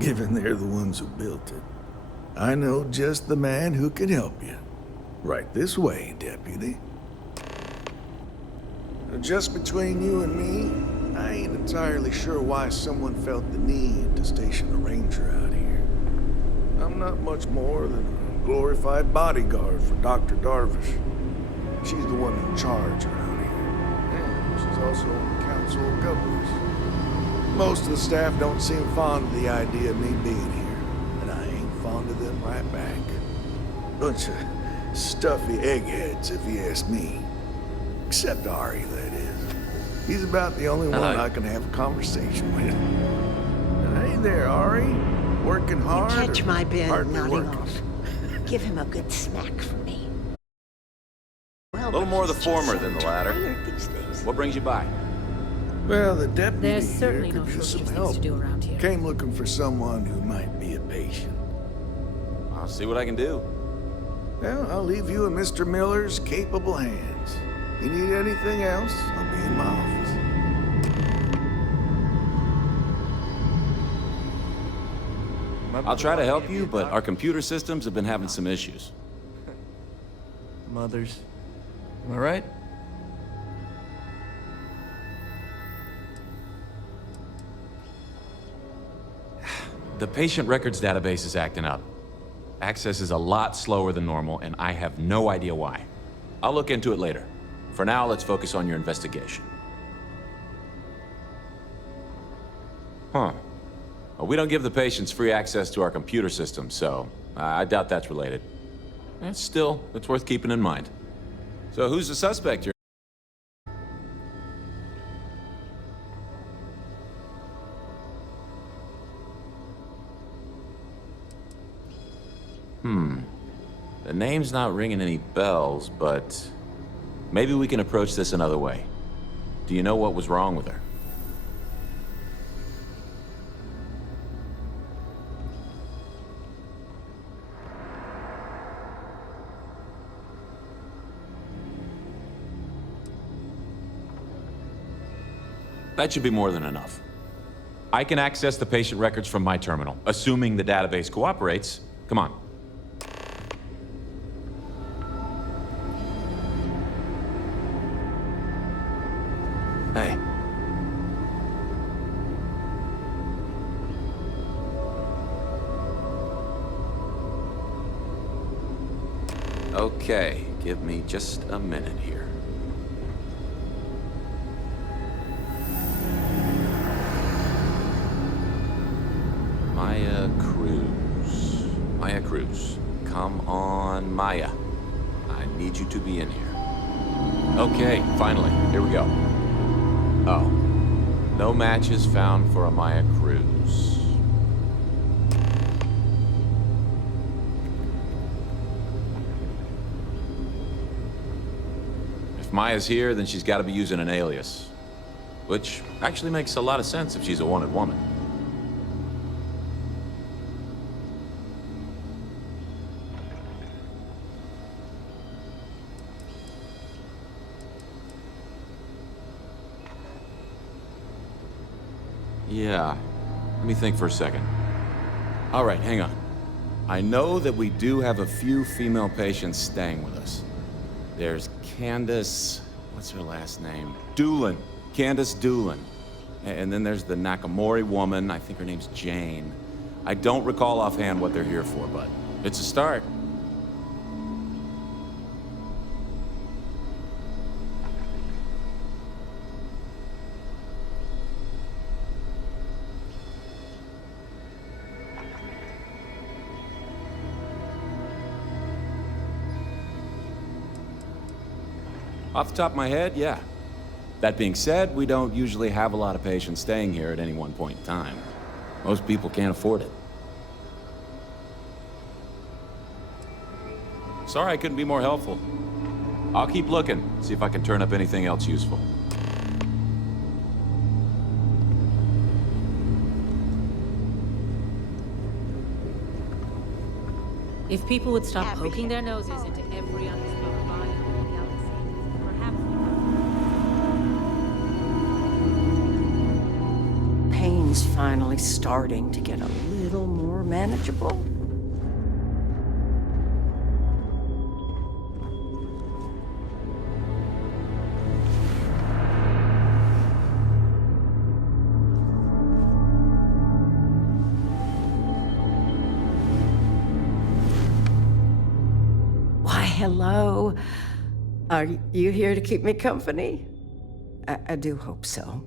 given they're the ones who built it. I know just the man who can help you. Right this way, Deputy. Just between you and me, I ain't entirely sure why someone felt the need to station a ranger out here. I'm not much more than a glorified bodyguard for Dr. Darvish. She's the one in charge around here. And she's also on the Council of Governors. Most of the staff don't seem fond of the idea of me being here, and I ain't fond of them right back. Bunch of stuffy eggheads, if you ask me. Except Ari, that is. He's about the only one I can have a conversation with. Hey there, Ari. Working hard? You catch my Ben hardly nodding working? off. Give him a good smack for me. Well, A little more the former than the latter. tired these days. What brings you by? Well, the deputy There's here certainly could no use some shortage of help. things to do around here. Came looking for someone who might be a patient. I'll see what I can do. Well, I'll leave you in Mr. Miller's capable hands. You need anything else, I'll be in my office. I'll try to help you, but our computer systems have been having some issues. Mothers. Am I right? The patient records database is acting up. Access is a lot slower than normal, and I have no idea why. I'll look into it later. For now, let's focus on your investigation. Huh. Well, we don't give the patients free access to our computer system, so I doubt that's related. Still, it's worth keeping in mind. So who's the suspect here? The name's not ringing any bells, but maybe we can approach this another way. Do you know what was wrong with her? That should be more than enough. I can access the patient records from my terminal, assuming the database cooperates. Come on. Hey. Okay, give me just a minute here. Maya Cruz. Come on, Maya. I need you to be in here. Okay, finally. Here we go. Oh. No matches found for a Maya Cruz. If Maya's here, then she's got to be using an alias. Which actually makes a lot of sense if she's a wanted woman. Yeah. Let me think for a second. All right, hang on. I know that we do have a few female patients staying with us. There's Candace... what's her last name? Doolin. Candace Doolin. And then there's the Nakamori woman. I think her name's Jane. I don't recall offhand what they're here for, but it's a start. Off the top of my head, yeah. That being said, we don't usually have a lot of patients staying here at any one point in time. Most people can't afford it. Sorry I couldn't be more helpful. I'll keep looking, see if I can turn up anything else useful. If people would stop poking their noses into every undiscovered body in the galaxy, perhaps Pain's finally starting to get a little more manageable. Why, hello. Are you here to keep me company? I do hope so.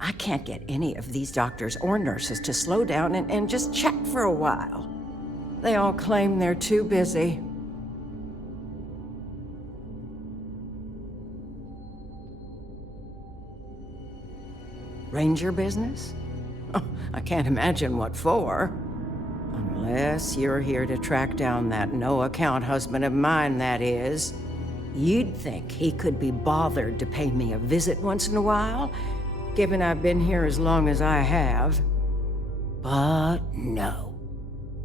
I can't get any of these doctors or nurses to slow down and just chat for a while. They all claim they're too busy. Ranger business? Oh, I can't imagine what for. Unless you're here to track down that no-account husband of mine, that is. You'd think he could be bothered to pay me a visit once in a while, given I've been here as long as I have. But no.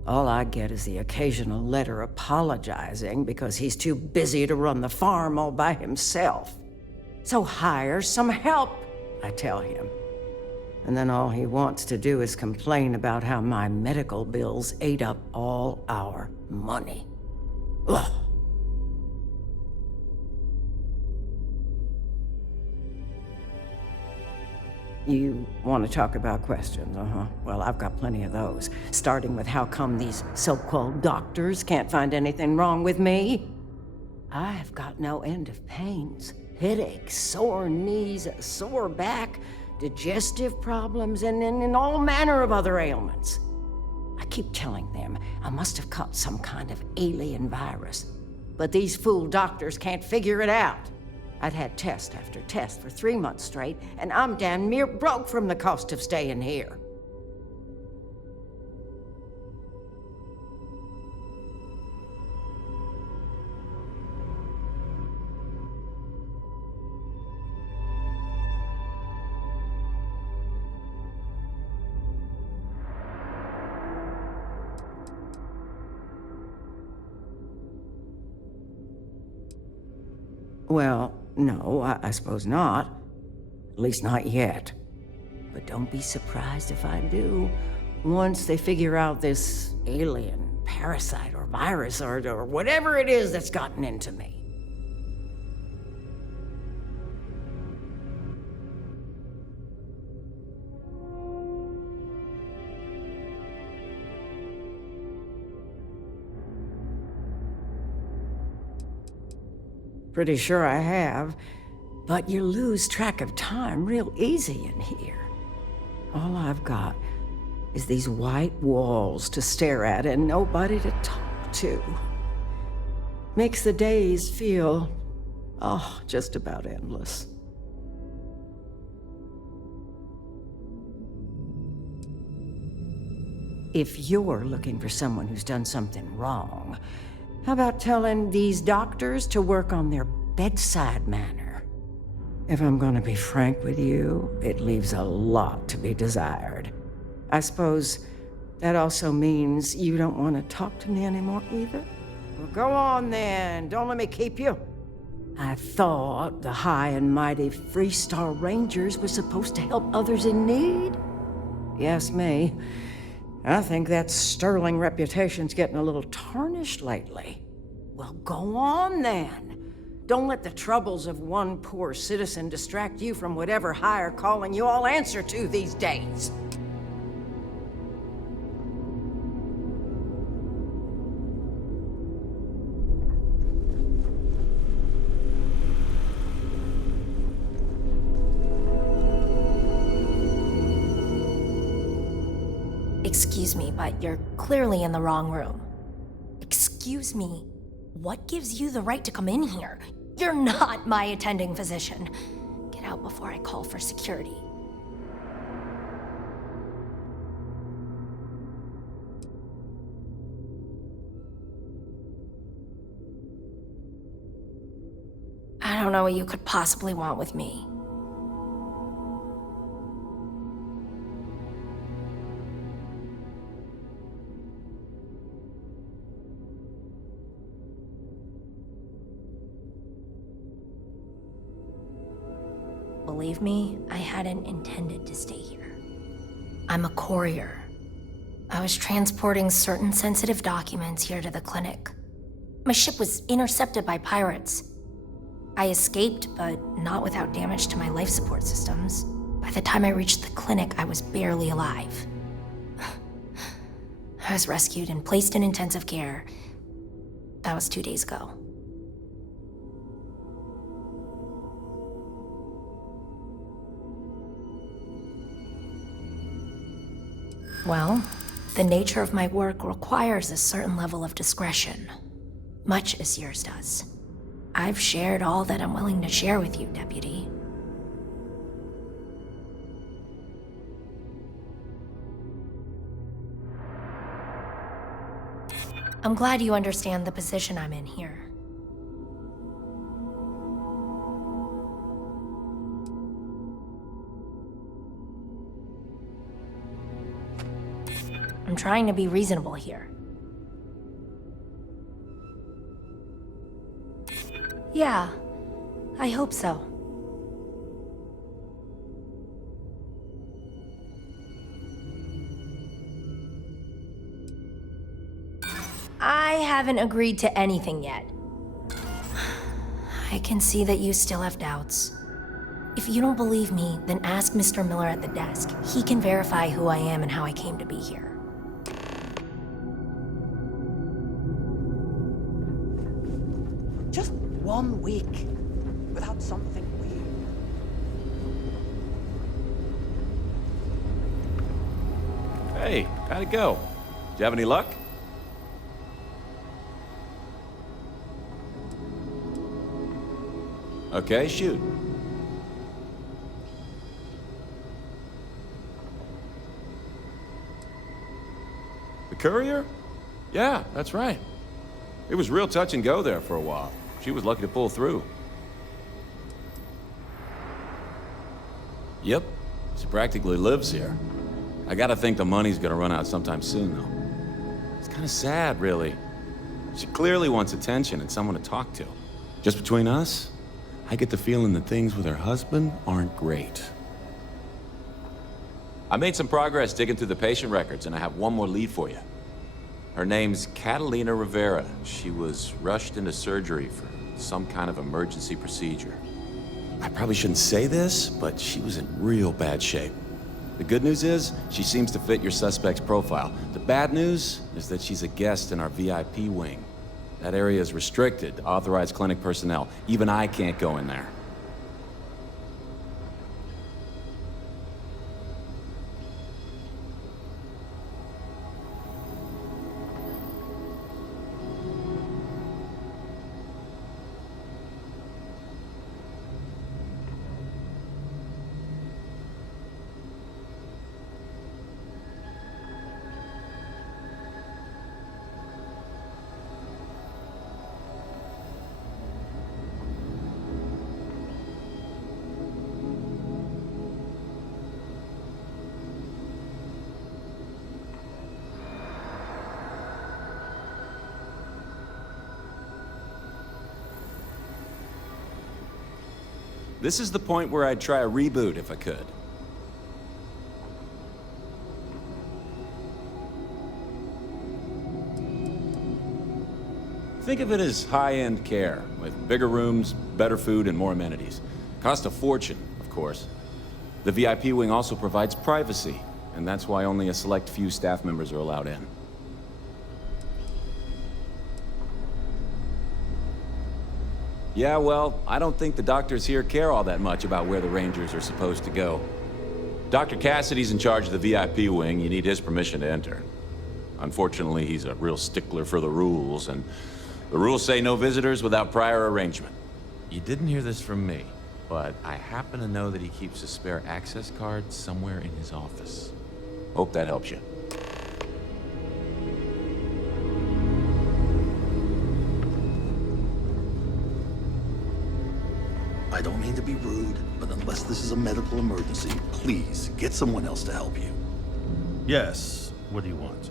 All I get is the occasional letter apologizing because he's too busy to run the farm all by himself. So hire some help, I tell him. And then all he wants to do is complain about how my medical bills ate up all our money. Ugh. You want to talk about questions, Well, I've got plenty of those. Starting with how come these so-called doctors can't find anything wrong with me? I've got no end of pains. Headaches, sore knees, a sore back, digestive problems, and all manner of other ailments. I keep telling them I must have caught some kind of alien virus. But these fool doctors can't figure it out. I'd had test after test for 3 months straight, and I'm damn near broke from the cost of staying here. Well, no, I suppose not. At least not yet. But don't be surprised if I do. Once they figure out this alien parasite or virus or whatever it is that's gotten into me. Pretty sure I have, but you lose track of time real easy in here. All I've got is these white walls to stare at and nobody to talk to. Makes the days feel, just about endless. If you're looking for someone who's done something wrong, how about telling these doctors to work on their bedside manner? If I'm gonna be frank with you, it leaves a lot to be desired. I suppose that also means you don't want to talk to me anymore either? Well, go on then. Don't let me keep you. I thought the high and mighty Freestar Rangers were supposed to help others in need. Yes, me. I think that sterling reputation's getting a little tarnished lately. Well, go on then. Don't let the troubles of one poor citizen distract you from whatever higher calling you all answer to these days. Excuse me, but you're clearly in the wrong room. Excuse me? What gives you the right to come in here? You're not my attending physician. Get out before I call for security. I don't know what you could possibly want with me. believe me, I hadn't intended to stay here. I'm a courier. I was transporting certain sensitive documents here to the clinic. My ship was intercepted by pirates. I escaped, but not without damage to my life support systems. By the time I reached the clinic, I was barely alive. I was rescued and placed in intensive care. That was 2 days ago. Well, the nature of my work requires a certain level of discretion, much as yours does. I've shared all that I'm willing to share with you, Deputy. I'm glad you understand the position I'm in here. I'm trying to be reasonable here. Yeah, I hope so. I haven't agreed to anything yet. I can see that you still have doubts. If you don't believe me, then ask Mr. Miller at the desk. He can verify who I am and how I came to be here. Just 1 week without something weird. Hey, how'd it go? Did you have any luck? Okay, shoot. The courier? Yeah, that's right. It was real touch and go there for a while. She was lucky to pull through. Yep, she practically lives here. I gotta think the money's gonna run out sometime soon, though. It's kinda sad, really. She clearly wants attention and someone to talk to. Just between us, I get the feeling that things with her husband aren't great. I made some progress digging through the patient records, and I have one more lead for you. Her name's Catalina Rivera. She was rushed into surgery for some kind of emergency procedure. I probably shouldn't say this, but she was in real bad shape. The good news is, she seems to fit your suspect's profile. The bad news is that she's a guest in our VIP wing. That area is restricted to authorized clinic personnel. Even I can't go in there. This is the point where I'd try a reboot if I could. Think of it as high-end care, with bigger rooms, better food, and more amenities. Cost a fortune, of course. The VIP wing also provides privacy, and that's why only a select few staff members are allowed in. Yeah, well, I don't think the doctors here care all that much about where the Rangers are supposed to go. Dr. Cassidy's in charge of the VIP wing. You need his permission to enter. Unfortunately, he's a real stickler for the rules, and the rules say no visitors without prior arrangement. You didn't hear this from me, but I happen to know that he keeps a spare access card somewhere in his office. Hope that helps you. I don't mean to be rude, but unless this is a medical emergency, please get someone else to help you. Yes. What do you want?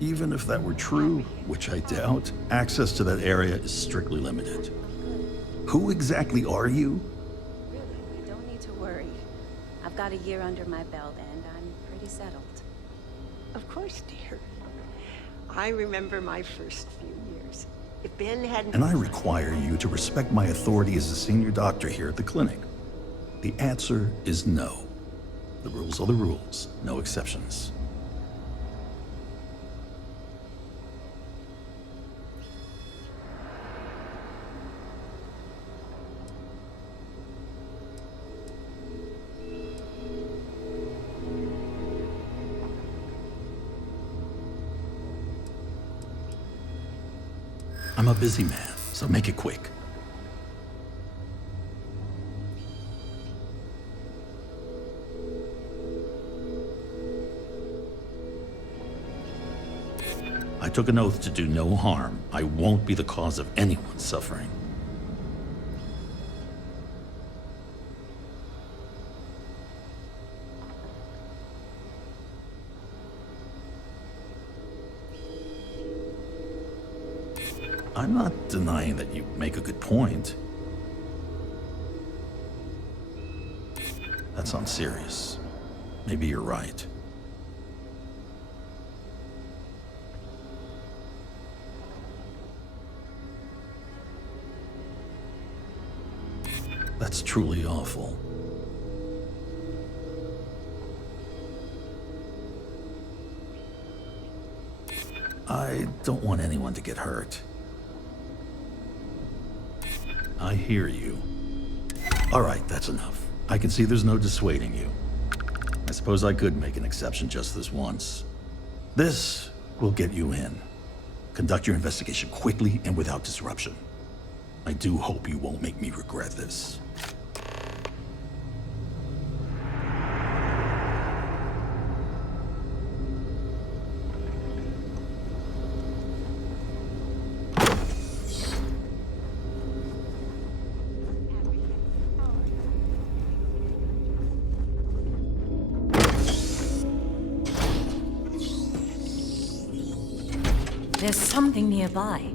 Even if that were true, which I doubt, access to that area is strictly limited. Who exactly are you? Really, you don't need to worry. I've got a year under my belt and I'm pretty settled. Of course, dear. I remember my first few years. If Ben hadn't... And I require you to respect my authority as a senior doctor here at the clinic. The answer is no. The rules are the rules, no exceptions. I'm a busy man, so make it quick. I took an oath to do no harm. I won't be the cause of anyone's suffering. I'm not denying that you make a good point. That sounds serious. Maybe you're right. That's truly awful. I don't want anyone to get hurt. I hear you. All right, that's enough. I can see there's no dissuading you. I suppose I could make an exception just this once. This will get you in. Conduct your investigation quickly and without disruption. I do hope you won't make me regret this. There's something nearby.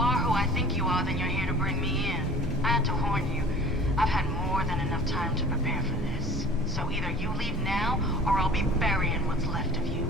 are who I think you are, then you're here to bring me in. I had to warn you. I've had more than enough time to prepare for this. So either you leave now, or I'll be burying what's left of you.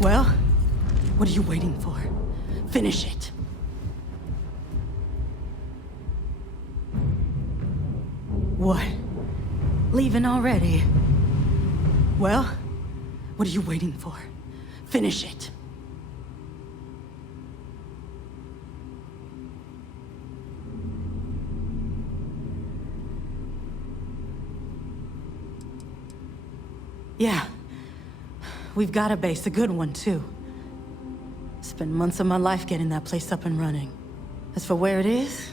Well, what are you waiting for? Finish it. What? Leaving already? Well, what are you waiting for? Finish it. Yeah. We've got a base, a good one, too. Spent months of my life getting that place up and running. As for where it is,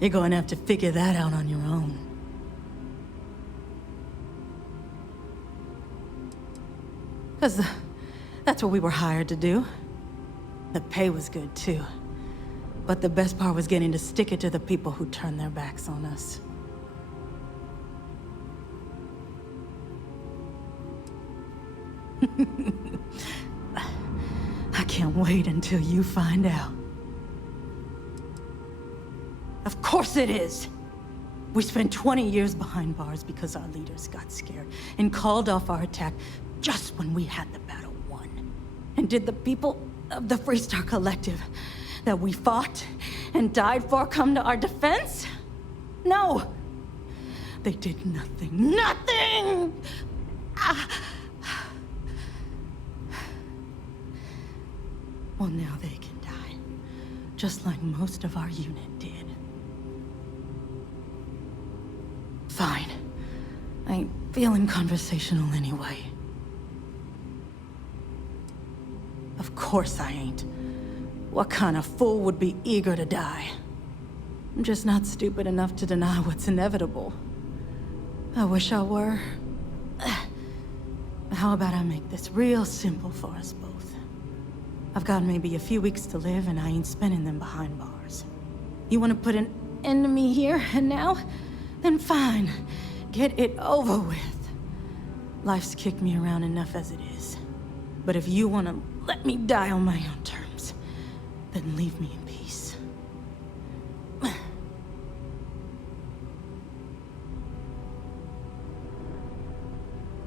you're going to have to figure that out on your own. Because that's what we were hired to do. The pay was good, too. But the best part was getting to stick it to the people who turned their backs on us. I can't wait until you find out. Of course it is! We spent 20 years behind bars because our leaders got scared and called off our attack just when we had the battle won. And did the people of the Freestar Collective that we fought and died for come to our defense? No! They did nothing. Nothing! Well, now they can die. Just like most of our unit did. Fine. I ain't feeling conversational anyway. Of course I ain't. What kind of fool would be eager to die? I'm just not stupid enough to deny what's inevitable. I wish I were. How about I make this real simple for us both? I've got maybe a few weeks to live, and I ain't spending them behind bars. You want to put an end to me here and now? Then fine. Get it over with. Life's kicked me around enough as it is. But if you want to let me die on my own terms, then leave me in peace.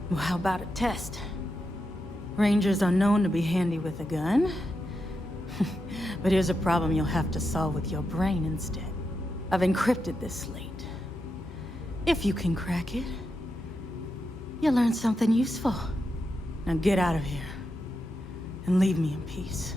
Well, how about a test? Rangers are known to be handy with a gun. But here's a problem you'll have to solve with your brain instead. I've encrypted this slate. If you can crack it, you'll learn something useful. Now get out of here, and leave me in peace.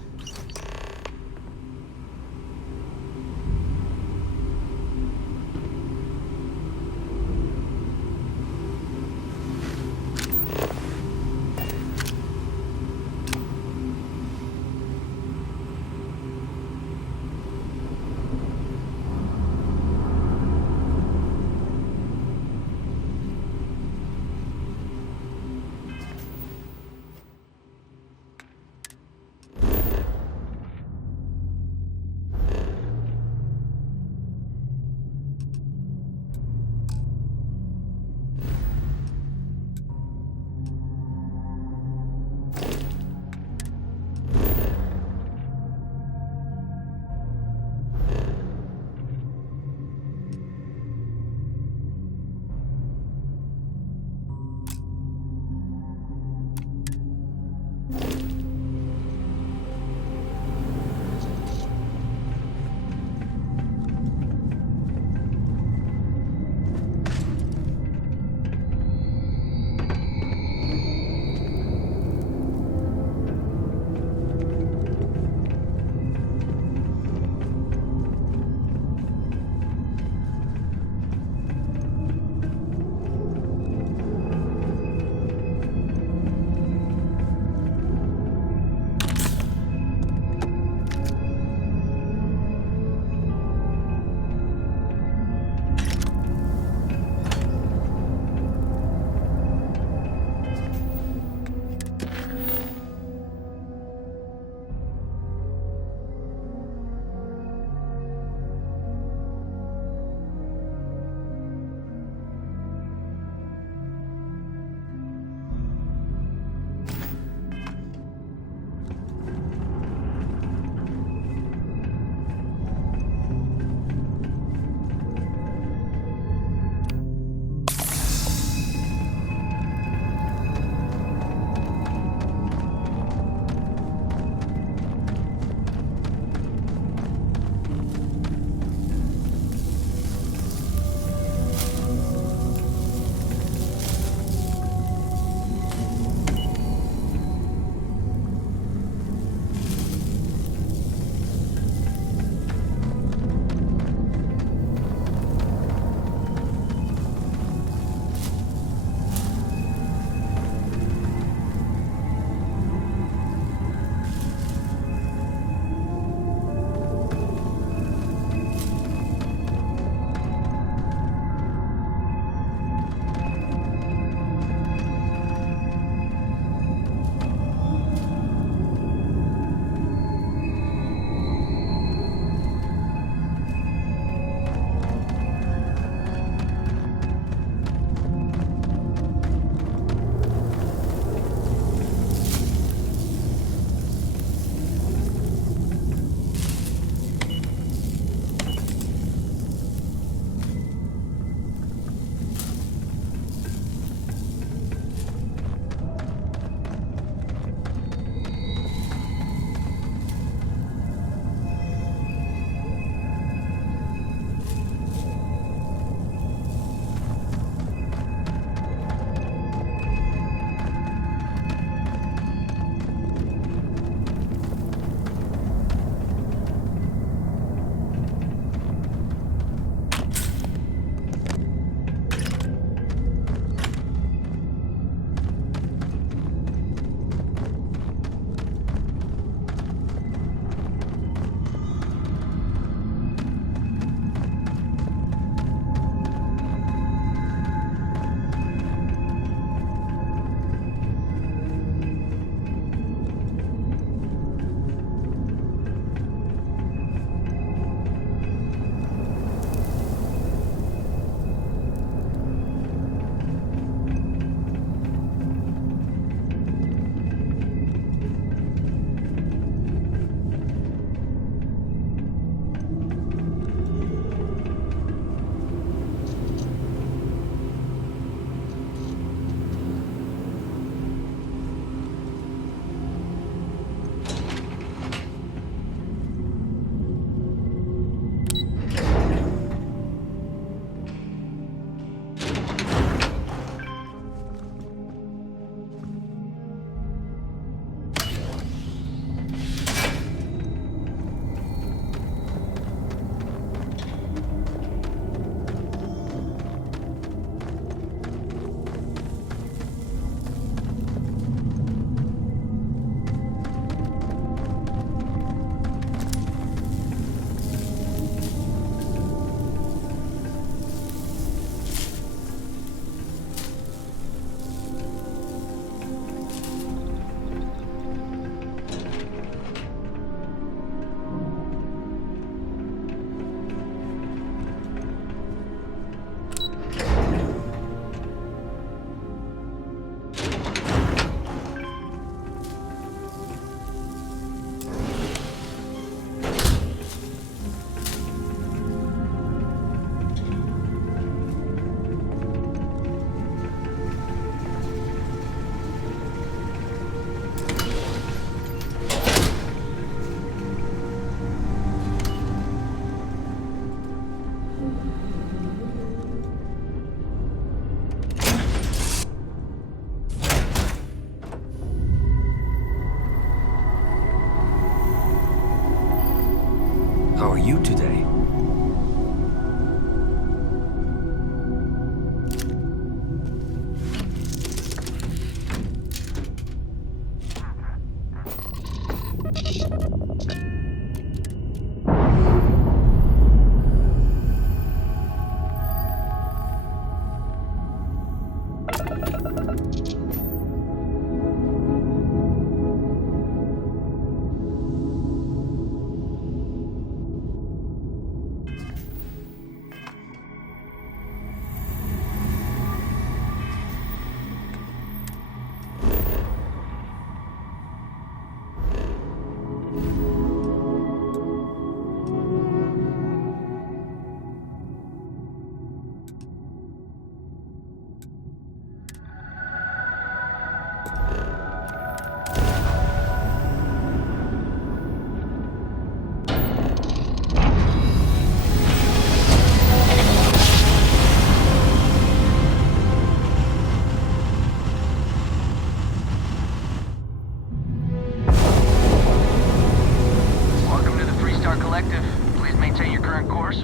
How are you today?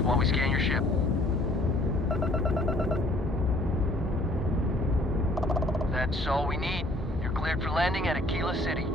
While we scan your ship. That's all we need. You're cleared for landing at Aquila City.